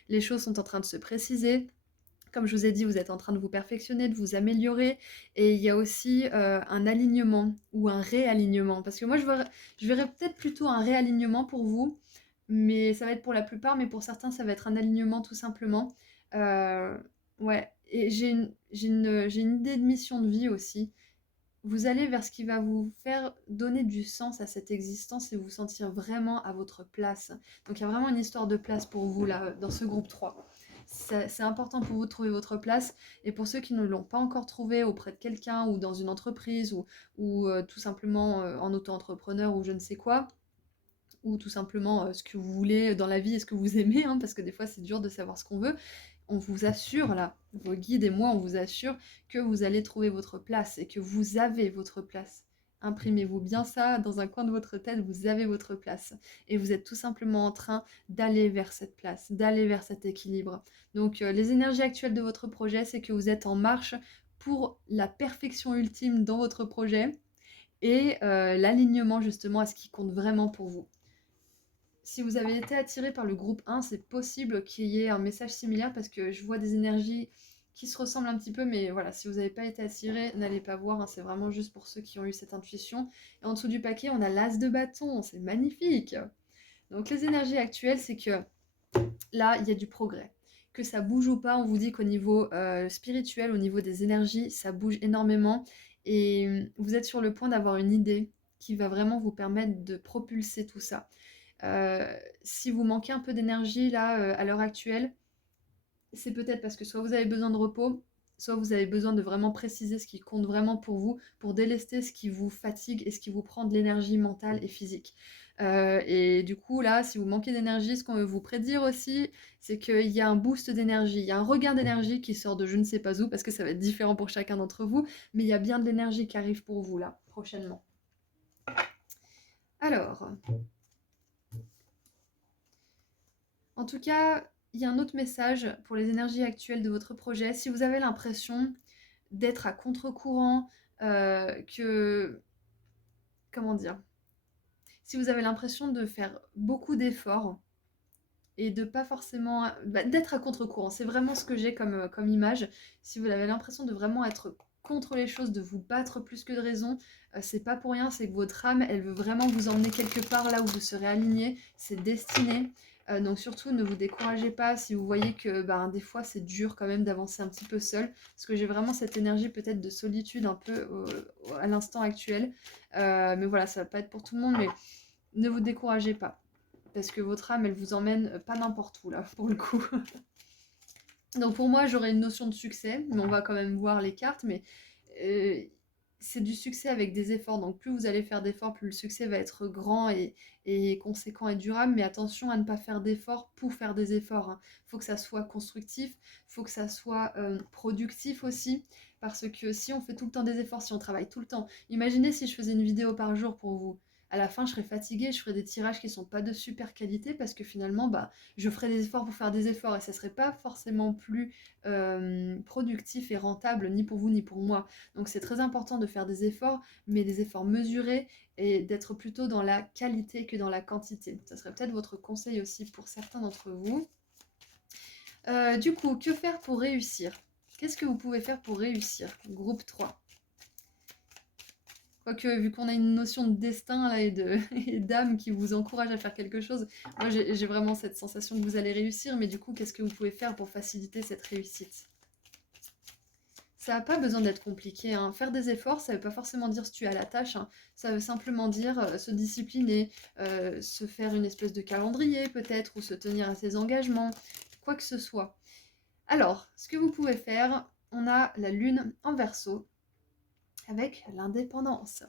Les choses sont en train de se préciser. Comme je vous ai dit, vous êtes en train de vous perfectionner, de vous améliorer. Et il y a aussi un alignement ou un réalignement. Parce que moi, je verrais peut-être plutôt un réalignement pour vous. Mais ça va être pour la plupart, mais pour certains, ça va être un alignement tout simplement. Euh, ouais, et j'ai une idée de mission de vie aussi. Vous allez vers ce qui va vous faire donner du sens à cette existence et vous sentir vraiment à votre place. Donc il y a vraiment une histoire de place pour vous là, dans ce groupe 3. C'est important pour vous de trouver votre place. Et pour ceux qui ne l'ont pas encore trouvé auprès de quelqu'un ou dans une entreprise ou tout simplement en auto-entrepreneur ou je ne sais quoi, ou tout simplement ce que vous voulez dans la vie et ce que vous aimez, hein, parce que des fois c'est dur de savoir ce qu'on veut, on vous assure là, vos guides et moi, on vous assure que vous allez trouver votre place et que vous avez votre place. Imprimez-vous bien ça dans un coin de votre tête, vous avez votre place. Et vous êtes tout simplement en train d'aller vers cette place, d'aller vers cet équilibre. Donc les énergies actuelles de votre projet, c'est que vous êtes en marche pour la perfection ultime dans votre projet et l'alignement justement à ce qui compte vraiment pour vous. Si vous avez été attiré par le groupe 1, c'est possible qu'il y ait un message similaire parce que je vois des énergies qui se ressemblent un petit peu, mais voilà, si vous n'avez pas été attiré, n'allez pas voir, hein, c'est vraiment juste pour ceux qui ont eu cette intuition. Et en dessous du paquet, on a l'as de bâton, c'est magnifique. Donc les énergies actuelles, c'est que là, il y a du progrès. Que ça bouge ou pas, on vous dit qu'au niveau spirituel, au niveau des énergies, ça bouge énormément. Et vous êtes sur le point d'avoir une idée qui va vraiment vous permettre de propulser tout ça. Si vous manquez un peu d'énergie là à l'heure actuelle, c'est peut-être parce que soit vous avez besoin de repos, soit vous avez besoin de vraiment préciser ce qui compte vraiment pour vous, pour délester ce qui vous fatigue et ce qui vous prend de l'énergie mentale et physique. Et du coup, là, si vous manquez d'énergie, ce qu'on veut vous prédire aussi, c'est qu'il y a un boost d'énergie, il y a un regain d'énergie qui sort de je ne sais pas où, parce que ça va être différent pour chacun d'entre vous, mais il y a bien de l'énergie qui arrive pour vous, là, prochainement. Alors, en tout cas, il y a un autre message pour les énergies actuelles de votre projet. Si vous avez l'impression d'être à contre-courant, que... Comment dire? Si vous avez l'impression de faire beaucoup d'efforts et de pas forcément... d'être à contre-courant, c'est vraiment ce que j'ai comme image. Si vous avez l'impression de vraiment être contre les choses, de vous battre plus que de raison, c'est pas pour rien, c'est que votre âme, elle veut vraiment vous emmener quelque part là où vous serez aligné, c'est destiné. Donc surtout, ne vous découragez pas si vous voyez que des fois c'est dur quand même d'avancer un petit peu seul, parce que j'ai vraiment cette énergie peut-être de solitude un peu à l'instant actuel. Mais voilà, ça va pas être pour tout le monde, mais ne vous découragez pas, parce que votre âme, elle vous emmène pas n'importe où là, pour le coup. Donc pour moi, j'aurais une notion de succès, mais on va quand même voir les cartes, mais c'est du succès avec des efforts. Donc plus vous allez faire d'efforts, plus le succès va être grand et conséquent et durable. Mais attention à ne pas faire d'efforts pour faire des efforts, hein. Faut que ça soit constructif, faut que ça soit productif aussi. Parce que si on fait tout le temps des efforts, si on travaille tout le temps, imaginez si je faisais une vidéo par jour pour vous. À la fin, je serais fatiguée, je ferais des tirages qui sont pas de super qualité parce que finalement, bah, je ferais des efforts pour faire des efforts et ça serait pas forcément plus productif et rentable ni pour vous ni pour moi. Donc c'est très important de faire des efforts, mais des efforts mesurés et d'être plutôt dans la qualité que dans la quantité. Ça serait peut-être votre conseil aussi pour certains d'entre vous. Du coup, que faire pour réussir? Qu'est-ce que vous pouvez faire pour réussir? Groupe 3. Quoique, vu qu'on a une notion de destin là, et d'âme qui vous encourage à faire quelque chose, moi j'ai vraiment cette sensation que vous allez réussir, mais du coup, qu'est-ce que vous pouvez faire pour faciliter cette réussite? Ça n'a pas besoin d'être compliqué, hein. Faire des efforts, ça ne veut pas forcément dire se tuer à la tâche, hein. Ça veut simplement dire se discipliner, se faire une espèce de calendrier peut-être, ou se tenir à ses engagements, quoi que ce soit. Alors, ce que vous pouvez faire, on a la lune en Verseau avec l'indépendance.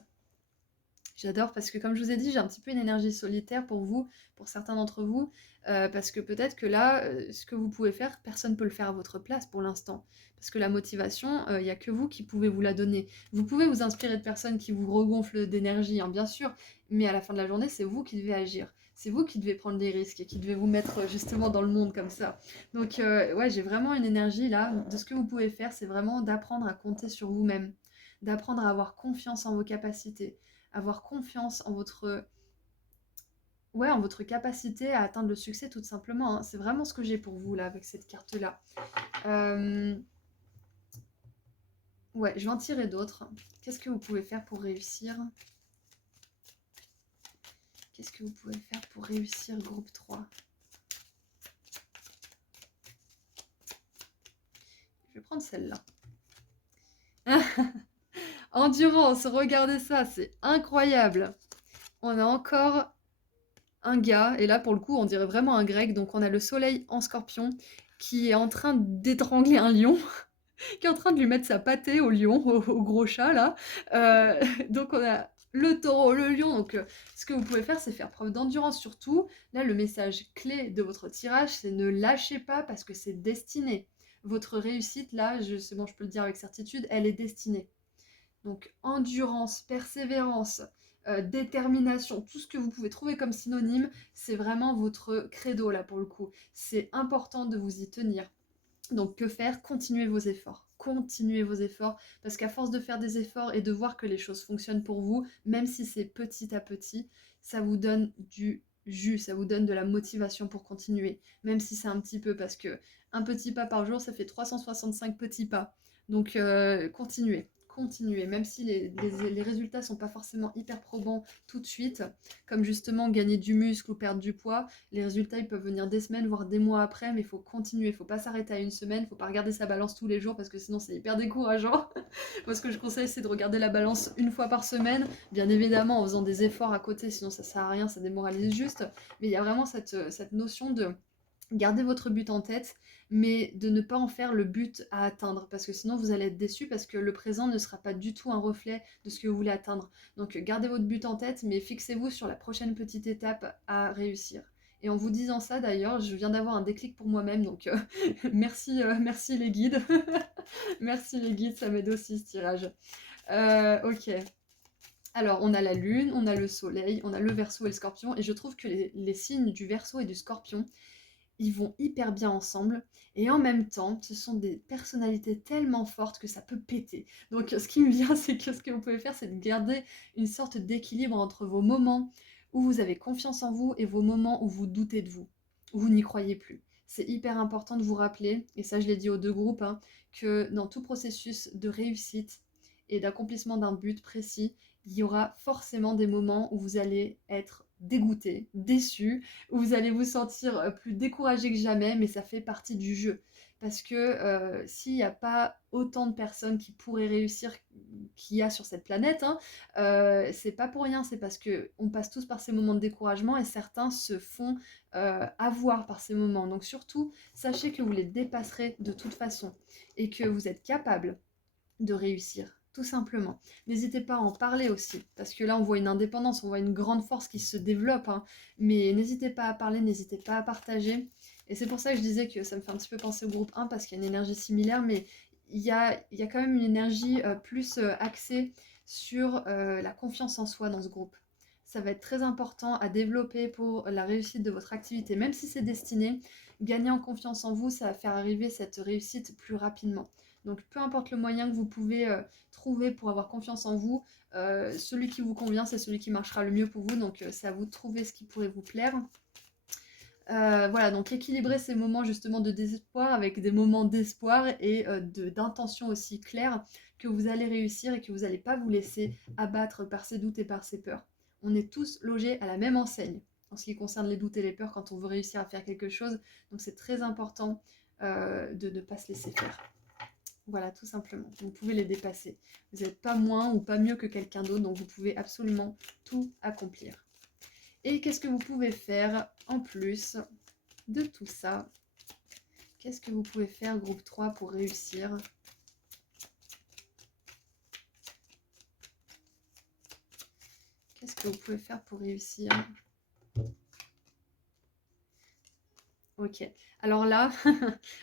J'adore parce que comme je vous ai dit, j'ai un petit peu une énergie solitaire pour vous, pour certains d'entre vous, parce que peut-être que là, ce que vous pouvez faire, personne ne peut le faire à votre place pour l'instant. Parce que la motivation, il n'y a que vous qui pouvez vous la donner. Vous pouvez vous inspirer de personnes qui vous regonflent d'énergie, hein, bien sûr, mais à la fin de la journée, c'est vous qui devez agir. C'est vous qui devez prendre des risques et qui devez vous mettre justement dans le monde comme ça. Donc ouais, j'ai vraiment une énergie là. De ce que vous pouvez faire, c'est vraiment d'apprendre à compter sur vous-même, d'apprendre à avoir confiance en vos capacités, avoir confiance en votre, ouais, en votre capacité à atteindre le succès tout simplement, hein. C'est vraiment ce que j'ai pour vous là avec cette carte-là. Euh, Ouais, je vais en tirer d'autres. Qu'est-ce que vous pouvez faire pour réussir? Qu'est-ce que vous pouvez faire pour réussir, groupe 3? Je vais prendre celle-là. Endurance, regardez ça, c'est incroyable. On a encore un gars, et là pour le coup on dirait vraiment un grec, donc on a le soleil en scorpion qui est en train d'étrangler un lion, qui est en train de lui mettre sa pâtée au lion, au gros chat là. Donc on a le taureau, le lion, donc ce que vous pouvez faire c'est faire preuve d'endurance surtout. Là le message clé de votre tirage c'est ne lâchez pas parce que c'est destiné. Votre réussite là, c'est bon je peux le dire avec certitude, elle est destinée. Donc endurance, persévérance, détermination, tout ce que vous pouvez trouver comme synonyme, c'est vraiment votre credo là pour le coup. C'est important de vous y tenir. Donc que faire? Continuez vos efforts. Continuez vos efforts, parce qu'à force de faire des efforts et de voir que les choses fonctionnent pour vous, même si c'est petit à petit, ça vous donne du jus, ça vous donne de la motivation pour continuer, même si c'est un petit peu, parce que un petit pas par jour, ça fait 365 petits pas. Donc continuez, continuez, même si les résultats sont pas forcément hyper probants tout de suite, comme justement gagner du muscle ou perdre du poids, les résultats, ils peuvent venir des semaines, voire des mois après, mais il faut continuer. Il faut pas s'arrêter à une semaine, il faut pas regarder sa balance tous les jours parce que sinon c'est hyper décourageant. Moi, ce que je conseille, c'est de regarder la balance une fois par semaine, bien évidemment en faisant des efforts à côté, sinon ça sert à rien, ça démoralise juste. Mais il y a vraiment cette notion de garder votre but en tête, mais de ne pas en faire le but à atteindre, parce que sinon vous allez être déçu, parce que le présent ne sera pas du tout un reflet de ce que vous voulez atteindre. Donc gardez votre but en tête, mais fixez-vous sur la prochaine petite étape à réussir. Et en vous disant ça d'ailleurs, je viens d'avoir un déclic pour moi-même, donc merci les guides. Merci les guides, ça m'aide aussi ce tirage. Ok. Alors, on a la lune, on a le soleil, on a le verso et le scorpion, et je trouve que les signes du verso et du scorpion, ils vont hyper bien ensemble et en même temps, ce sont des personnalités tellement fortes que ça peut péter. Donc ce qui me vient, c'est que ce que vous pouvez faire, c'est de garder une sorte d'équilibre entre vos moments où vous avez confiance en vous et vos moments où vous doutez de vous, où vous n'y croyez plus. C'est hyper important de vous rappeler, et ça je l'ai dit aux deux groupes, hein, que dans tout processus de réussite et d'accomplissement d'un but précis, il y aura forcément des moments où vous allez être dégoûté, déçu, où vous allez vous sentir plus découragé que jamais, mais ça fait partie du jeu. Parce que s'il n'y a pas autant de personnes qui pourraient réussir qu'il y a sur cette planète, hein, c'est pas pour rien, c'est parce qu'on passe tous par ces moments de découragement et certains se font avoir par ces moments. Donc surtout, sachez que vous les dépasserez de toute façon et que vous êtes capable de réussir. tout simplement. N'hésitez pas à en parler aussi, parce que là on voit une indépendance, on voit une grande force qui se développe, hein. Mais n'hésitez pas à parler, n'hésitez pas à partager. Et c'est pour ça que je disais que ça me fait un petit peu penser au groupe 1, parce qu'il y a une énergie similaire, mais il y a quand même une énergie plus axée sur la confiance en soi dans ce groupe. Ça va être très important à développer pour la réussite de votre activité, même si c'est destiné. Gagner en confiance en vous, ça va faire arriver cette réussite plus rapidement. Donc peu importe le moyen que vous pouvez trouver pour avoir confiance en vous, celui qui vous convient, c'est celui qui marchera le mieux pour vous. Donc c'est à vous de trouver ce qui pourrait vous plaire. Voilà, donc équilibrer ces moments justement de désespoir avec des moments d'espoir et d'intention aussi claire que vous allez réussir et que vous n'allez pas vous laisser abattre par ces doutes et par ces peurs. On est tous logés à la même enseigne en ce qui concerne les doutes et les peurs quand on veut réussir à faire quelque chose. Donc c'est très important de ne pas se laisser faire. Voilà, tout simplement. Vous pouvez les dépasser. Vous n'êtes pas moins ou pas mieux que quelqu'un d'autre, donc vous pouvez absolument tout accomplir. Et qu'est-ce que vous pouvez faire en plus de tout ça? Qu'est-ce que vous pouvez faire, groupe 3, pour réussir? Qu'est-ce que vous pouvez faire pour réussir? Ok. Alors là,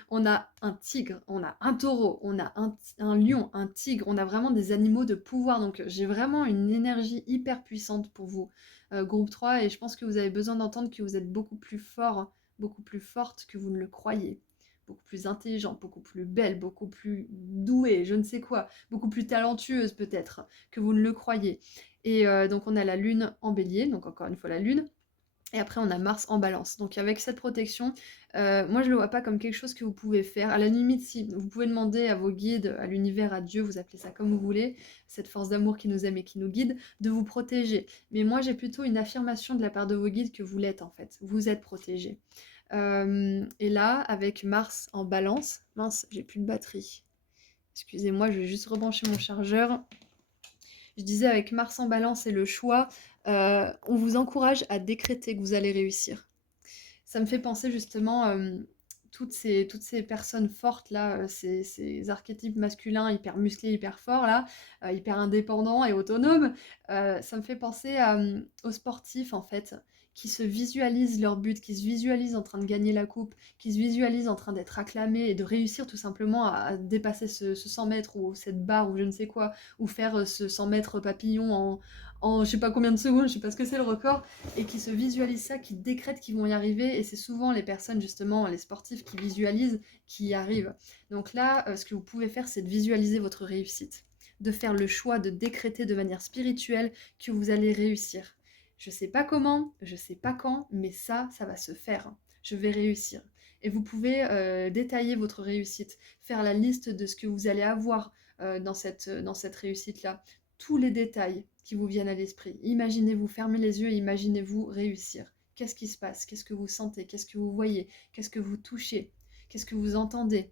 on a un tigre, on a un taureau, on a un lion, un tigre, on a vraiment des animaux de pouvoir. Donc j'ai vraiment une énergie hyper puissante pour vous, groupe 3, et je pense que vous avez besoin d'entendre que vous êtes beaucoup plus fort, beaucoup plus forte que vous ne le croyez. Beaucoup plus intelligente, beaucoup plus belle, beaucoup plus douée, je ne sais quoi, beaucoup plus talentueuse peut-être que vous ne le croyez. Et donc on a la lune en bélier, donc encore une fois la lune. Et après, on a Mars en balance. Donc avec cette protection, moi je ne le vois pas comme quelque chose que vous pouvez faire. À la limite, si vous pouvez demander à vos guides, à l'univers, à Dieu, vous appelez ça comme vous voulez, cette force d'amour qui nous aime et qui nous guide, de vous protéger. Mais moi j'ai plutôt une affirmation de la part de vos guides que vous l'êtes en fait. Vous êtes protégés. Et là, avec Mars en balance, mince, j'ai plus de batterie. Excusez-moi, je vais juste rebrancher mon chargeur. Je disais avec Mars en balance et le choix, on vous encourage à décréter que vous allez réussir. Ça me fait penser justement toutes ces personnes fortes là, ces archétypes masculins hyper musclés, hyper forts là, hyper indépendants et autonomes. Ça me fait penser aux sportifs en fait, qui se visualisent leur but, qui se visualisent en train de gagner la coupe, qui se visualisent en train d'être acclamés et de réussir tout simplement à dépasser ce 100 mètres ou cette barre ou je ne sais quoi, ou faire ce 100 mètres papillon en je sais pas combien de secondes, je sais pas ce que c'est le record, et qui se visualisent ça, qui décrètent qu'ils vont y arriver, et c'est souvent les personnes justement, les sportifs qui visualisent, qui y arrivent. Donc là, ce que vous pouvez faire, c'est de visualiser votre réussite, de faire le choix de décréter de manière spirituelle que vous allez réussir. Je sais pas comment, je sais pas quand, mais ça va se faire. Je vais réussir. Et vous pouvez détailler votre réussite, faire la liste de ce que vous allez avoir dans cette réussite-là, tous les détails qui vous viennent à l'esprit. Imaginez-vous, fermez les yeux et imaginez-vous réussir. Qu'est-ce qui se passe? Qu'est-ce que vous sentez? Qu'est-ce que vous voyez? Qu'est-ce que vous touchez? Qu'est-ce que vous entendez?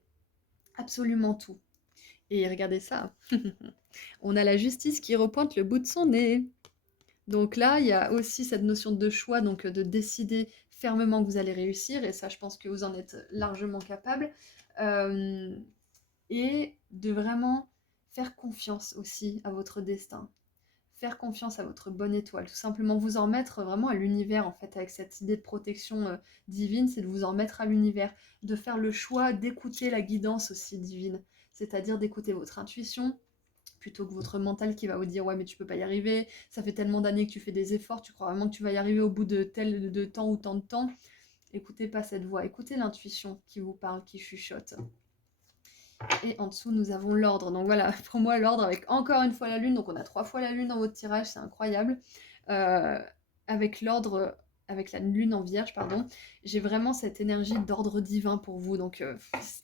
Absolument tout. Et regardez ça, on a la justice qui repointe le bout de son nez. Donc là, il y a aussi cette notion de choix, donc de décider fermement que vous allez réussir, et ça, je pense que vous en êtes largement capable, et de vraiment faire confiance aussi à votre destin. Faire confiance à votre bonne étoile, tout simplement vous en mettre vraiment à l'univers en fait, avec cette idée de protection divine, c'est de vous en mettre à l'univers, de faire le choix d'écouter la guidance aussi divine, c'est-à-dire d'écouter votre intuition, plutôt que votre mental qui va vous dire ouais mais tu peux pas y arriver, ça fait tellement d'années que tu fais des efforts, tu crois vraiment que tu vas y arriver au bout de tel de temps ou tant de temps. Écoutez pas cette voix, écoutez l'intuition qui vous parle, qui chuchote. Et en dessous, nous avons l'ordre. Donc voilà, pour moi, l'ordre avec encore une fois la lune. Donc on a 3 fois la lune dans votre tirage, c'est incroyable. Avec l'ordre, avec la lune en vierge, pardon, j'ai vraiment cette énergie d'ordre divin pour vous. Donc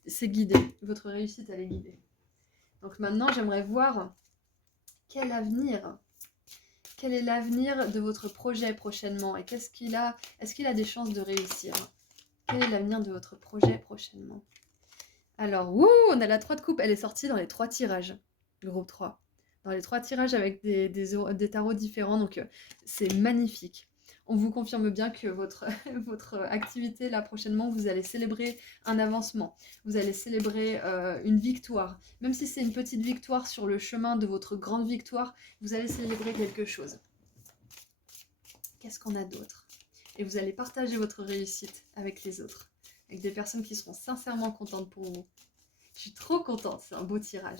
c'est guidé. Votre réussite, elle est guidée. Donc maintenant, j'aimerais voir quel avenir. Quel est l'avenir de votre projet prochainement? Et est-ce qu'il a des chances de réussir? Quel est l'avenir de votre projet prochainement? Alors, on a la 3 de coupe, elle est sortie dans les 3 tirages, le groupe 3. Dans les 3 tirages avec des tarots différents, donc c'est magnifique. On vous confirme bien que votre, votre activité, là, prochainement, vous allez célébrer un avancement. Vous allez célébrer une victoire. Même si c'est une petite victoire sur le chemin de votre grande victoire, vous allez célébrer quelque chose. Qu'est-ce qu'on a d'autre? Et vous allez partager votre réussite avec les autres, avec des personnes qui seront sincèrement contentes pour vous. Je suis trop contente, c'est un beau tirage.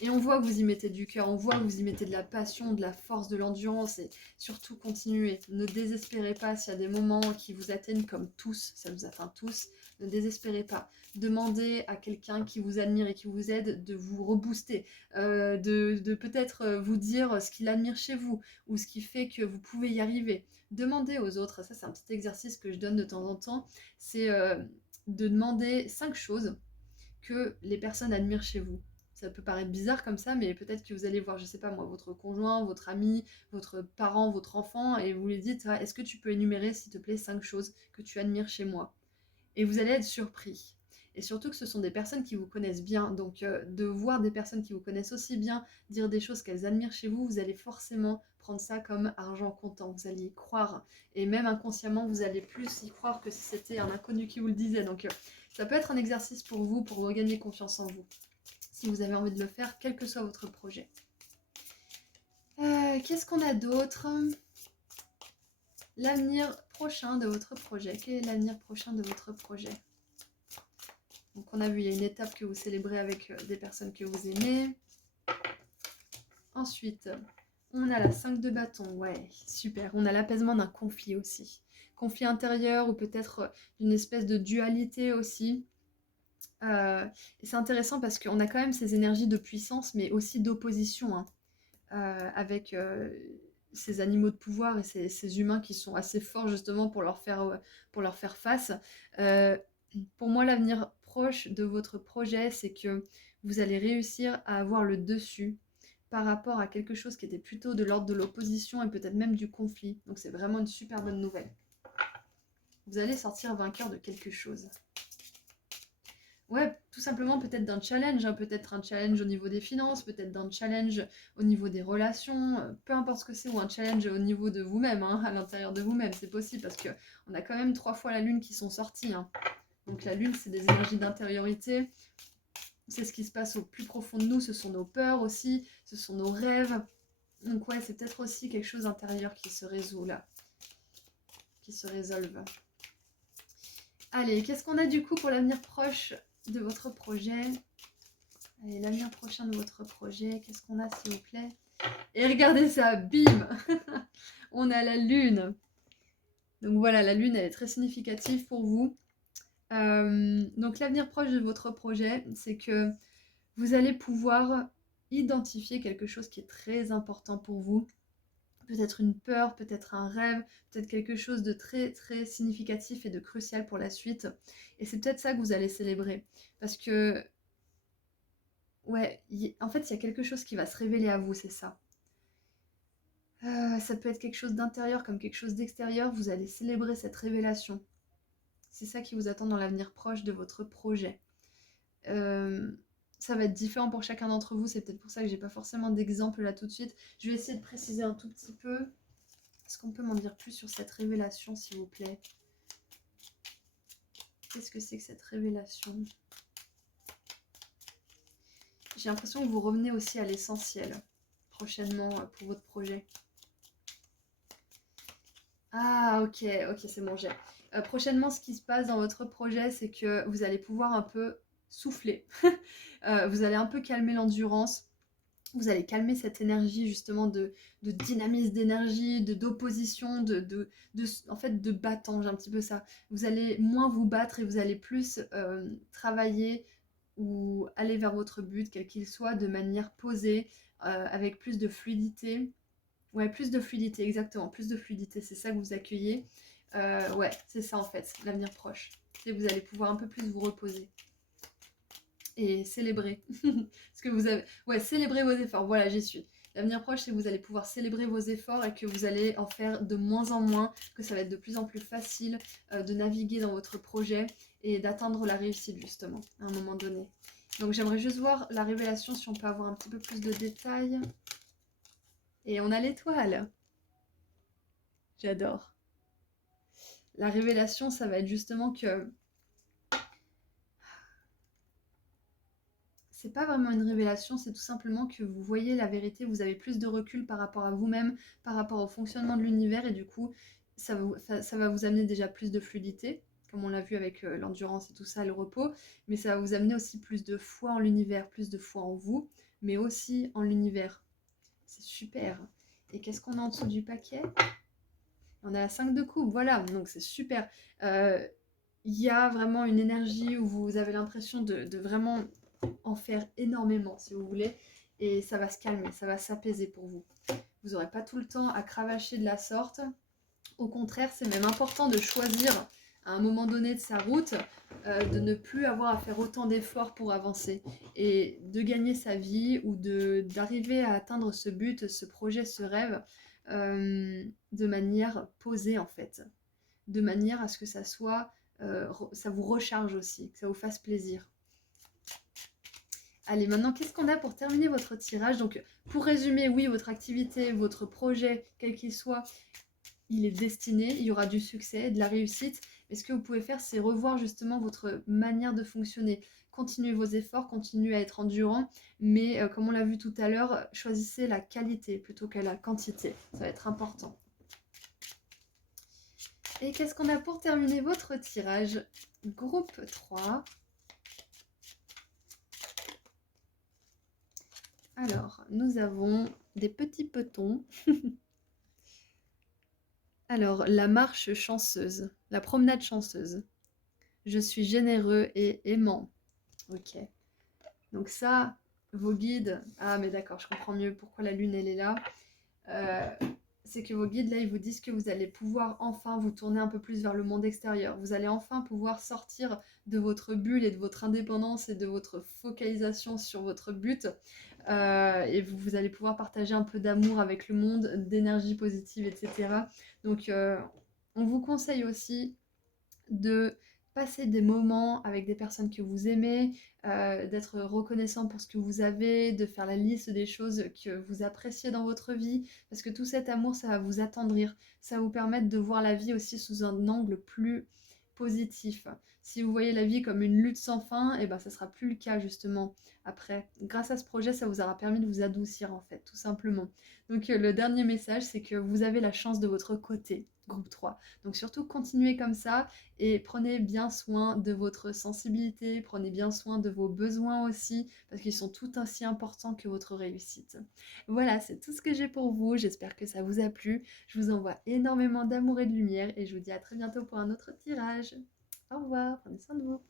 Et on voit que vous y mettez du cœur, on voit que vous y mettez de la passion, de la force, de l'endurance, et surtout continuez. Ne désespérez pas s'il y a des moments qui vous atteignent comme tous, ça vous atteint tous, ne désespérez pas. Demandez à quelqu'un qui vous admire et qui vous aide de vous rebooster, de peut-être vous dire ce qu'il admire chez vous, ou ce qui fait que vous pouvez y arriver. Demandez aux autres, ça c'est un petit exercice que je donne de temps en temps, c'est de demander 5 choses que les personnes admirent chez vous. Ça peut paraître bizarre comme ça, mais peut-être que vous allez voir, je sais pas moi, votre conjoint, votre ami, votre parent, votre enfant, et vous lui dites, ah, est-ce que tu peux énumérer, s'il te plaît, 5 choses que tu admires chez moi? Et vous allez être surpris. Et surtout que ce sont des personnes qui vous connaissent bien, donc de voir des personnes qui vous connaissent aussi bien dire des choses qu'elles admirent chez vous, vous allez forcément prendre ça comme argent comptant, vous allez y croire. Et même inconsciemment, vous allez plus y croire que si c'était un inconnu qui vous le disait. Donc ça peut être un exercice pour vous, pour regagner confiance en vous, si vous avez envie de le faire, quel que soit votre projet. Qu'est-ce qu'on a d'autre? L'avenir prochain de votre projet. Quel est l'avenir prochain de votre projet? Donc on a vu, il y a une étape que vous célébrez avec des personnes que vous aimez. Ensuite, on a la 5 de bâton. Ouais, super. On a l'apaisement d'un conflit aussi. Conflit intérieur ou peut-être d'une espèce de dualité aussi. Et c'est intéressant parce qu'on a quand même ces énergies de puissance, mais aussi d'opposition, hein, avec ces animaux de pouvoir et ces humains qui sont assez forts justement pour leur faire face. Pour moi, l'avenir proche de votre projet, c'est que vous allez réussir à avoir le dessus par rapport à quelque chose qui était plutôt de l'ordre de l'opposition et peut-être même du conflit. Donc c'est vraiment une super bonne nouvelle. Vous allez sortir vainqueur de quelque chose. Ouais, tout simplement peut-être d'un challenge, hein, peut-être un challenge au niveau des finances, peut-être d'un challenge au niveau des relations, peu importe ce que c'est, ou un challenge au niveau de vous-même, hein, à l'intérieur de vous-même, c'est possible parce que on a quand même 3 fois la lune qui sont sorties, hein. Donc la lune, c'est des énergies d'intériorité, c'est ce qui se passe au plus profond de nous, ce sont nos peurs aussi, ce sont nos rêves. Donc ouais, c'est peut-être aussi quelque chose d'intérieur qui se résout là, qui se résolve. Allez, qu'est-ce qu'on a du coup pour l'avenir proche de votre projet? Allez, l'avenir prochain de votre projet, qu'est-ce qu'on a s'il vous plaît? Et regardez ça, bim. On a la lune. Donc voilà, la lune elle est très significative pour vous. Donc l'avenir proche de votre projet, c'est que vous allez pouvoir identifier quelque chose qui est très important pour vous. Peut-être une peur, peut-être un rêve, peut-être quelque chose de très très significatif et de crucial pour la suite. Et c'est peut-être ça que vous allez célébrer. Parce que, ouais, en fait, il y a quelque chose qui va se révéler à vous, c'est ça. Ça peut être quelque chose d'intérieur comme quelque chose d'extérieur, vous allez célébrer cette révélation. C'est ça qui vous attend dans l'avenir proche de votre projet. Ça va être différent pour chacun d'entre vous, c'est peut-être pour ça que j'ai pas forcément d'exemple là tout de suite. Je vais essayer de préciser un tout petit peu. Est-ce qu'on peut m'en dire plus sur cette révélation, s'il vous plaît? Qu'est-ce que c'est que cette révélation? J'ai l'impression que vous revenez aussi à l'essentiel prochainement pour votre projet. Ah, ok, c'est bon, j'ai. Prochainement, ce qui se passe dans votre projet, c'est que vous allez pouvoir un peu souffler. Vous allez un peu calmer l'endurance. Vous allez calmer cette énergie justement de dynamisme d'énergie, d'opposition, en fait de battant, j'ai un petit peu ça. Vous allez moins vous battre et vous allez plus travailler ou aller vers votre but, quel qu'il soit, de manière posée, avec plus de fluidité. Ouais, plus de fluidité, exactement, plus de fluidité, c'est ça que vous accueillez. Ouais, c'est ça en fait, l'avenir proche. Et vous allez pouvoir un peu plus vous reposer et célébrer. Parce que vous avez... Ouais, célébrer vos efforts, voilà, j'y suis. L'avenir proche, c'est que vous allez pouvoir célébrer vos efforts et que vous allez en faire de moins en moins, que ça va être de plus en plus facile de naviguer dans votre projet et d'atteindre la réussite, justement, à un moment donné. Donc j'aimerais juste voir la révélation, si on peut avoir un petit peu plus de détails. Et on a l'étoile. J'adore. La révélation, ça va être justement que c'est pas vraiment une révélation, c'est tout simplement que vous voyez la vérité, vous avez plus de recul par rapport à vous-même, par rapport au fonctionnement de l'univers, et du coup, ça va vous amener déjà plus de fluidité, comme on l'a vu avec l'endurance et tout ça, le repos, mais ça va vous amener aussi plus de foi en l'univers, plus de foi en vous, mais aussi en l'univers. C'est super. Et qu'est-ce qu'on a en dessous du paquet? On a la 5 de coupe, voilà, donc c'est super. Il y a vraiment une énergie où vous avez l'impression de vraiment en faire énormément, si vous voulez, et ça va se calmer, ça va s'apaiser pour vous. Vous n'aurez pas tout le temps à cravacher de la sorte. Au contraire, c'est même important de choisir à un moment donné de sa route, de ne plus avoir à faire autant d'efforts pour avancer et de gagner sa vie ou d'arriver à atteindre ce but, ce projet, ce rêve de manière posée en fait, de manière à ce que ça soit, ça vous recharge aussi, que ça vous fasse plaisir. Allez, maintenant, qu'est-ce qu'on a pour terminer votre tirage? Donc, pour résumer, oui, votre activité, votre projet, quel qu'il soit, il est destiné, il y aura du succès, de la réussite. Mais ce que vous pouvez faire, c'est revoir justement votre manière de fonctionner. Continuez vos efforts, continuez à être endurant, mais comme on l'a vu tout à l'heure, choisissez la qualité plutôt que la quantité. Ça va être important. Et qu'est-ce qu'on a pour terminer votre tirage? Groupe 3. Alors, nous avons des petits petons. Alors, la marche chanceuse, la promenade chanceuse. Je suis généreux et aimant. Ok. Donc ça, vos guides... Ah, mais d'accord, je comprends mieux pourquoi la lune, elle est là. C'est que vos guides, là, ils vous disent que vous allez pouvoir enfin vous tourner un peu plus vers le monde extérieur. Vous allez enfin pouvoir sortir de votre bulle et de votre indépendance et de votre focalisation sur votre but. Et vous allez pouvoir partager un peu d'amour avec le monde, d'énergie positive, etc. Donc, on vous conseille aussi de passer des moments avec des personnes que vous aimez, d'être reconnaissant pour ce que vous avez, de faire la liste des choses que vous appréciez dans votre vie, parce que tout cet amour, ça va vous attendrir, ça va vous permettre de voir la vie aussi sous un angle plus positif. Si vous voyez la vie comme une lutte sans fin, et ben ça sera plus le cas justement après. Grâce à ce projet, ça vous aura permis de vous adoucir en fait, tout simplement. Donc le dernier message, c'est que vous avez la chance de votre côté, groupe 3. Donc surtout continuez comme ça et prenez bien soin de votre sensibilité, prenez bien soin de vos besoins aussi, parce qu'ils sont tout aussi importants que votre réussite. Voilà, c'est tout ce que j'ai pour vous, j'espère que ça vous a plu. Je vous envoie énormément d'amour et de lumière et je vous dis à très bientôt pour un autre tirage. Au revoir, prenez soin de vous.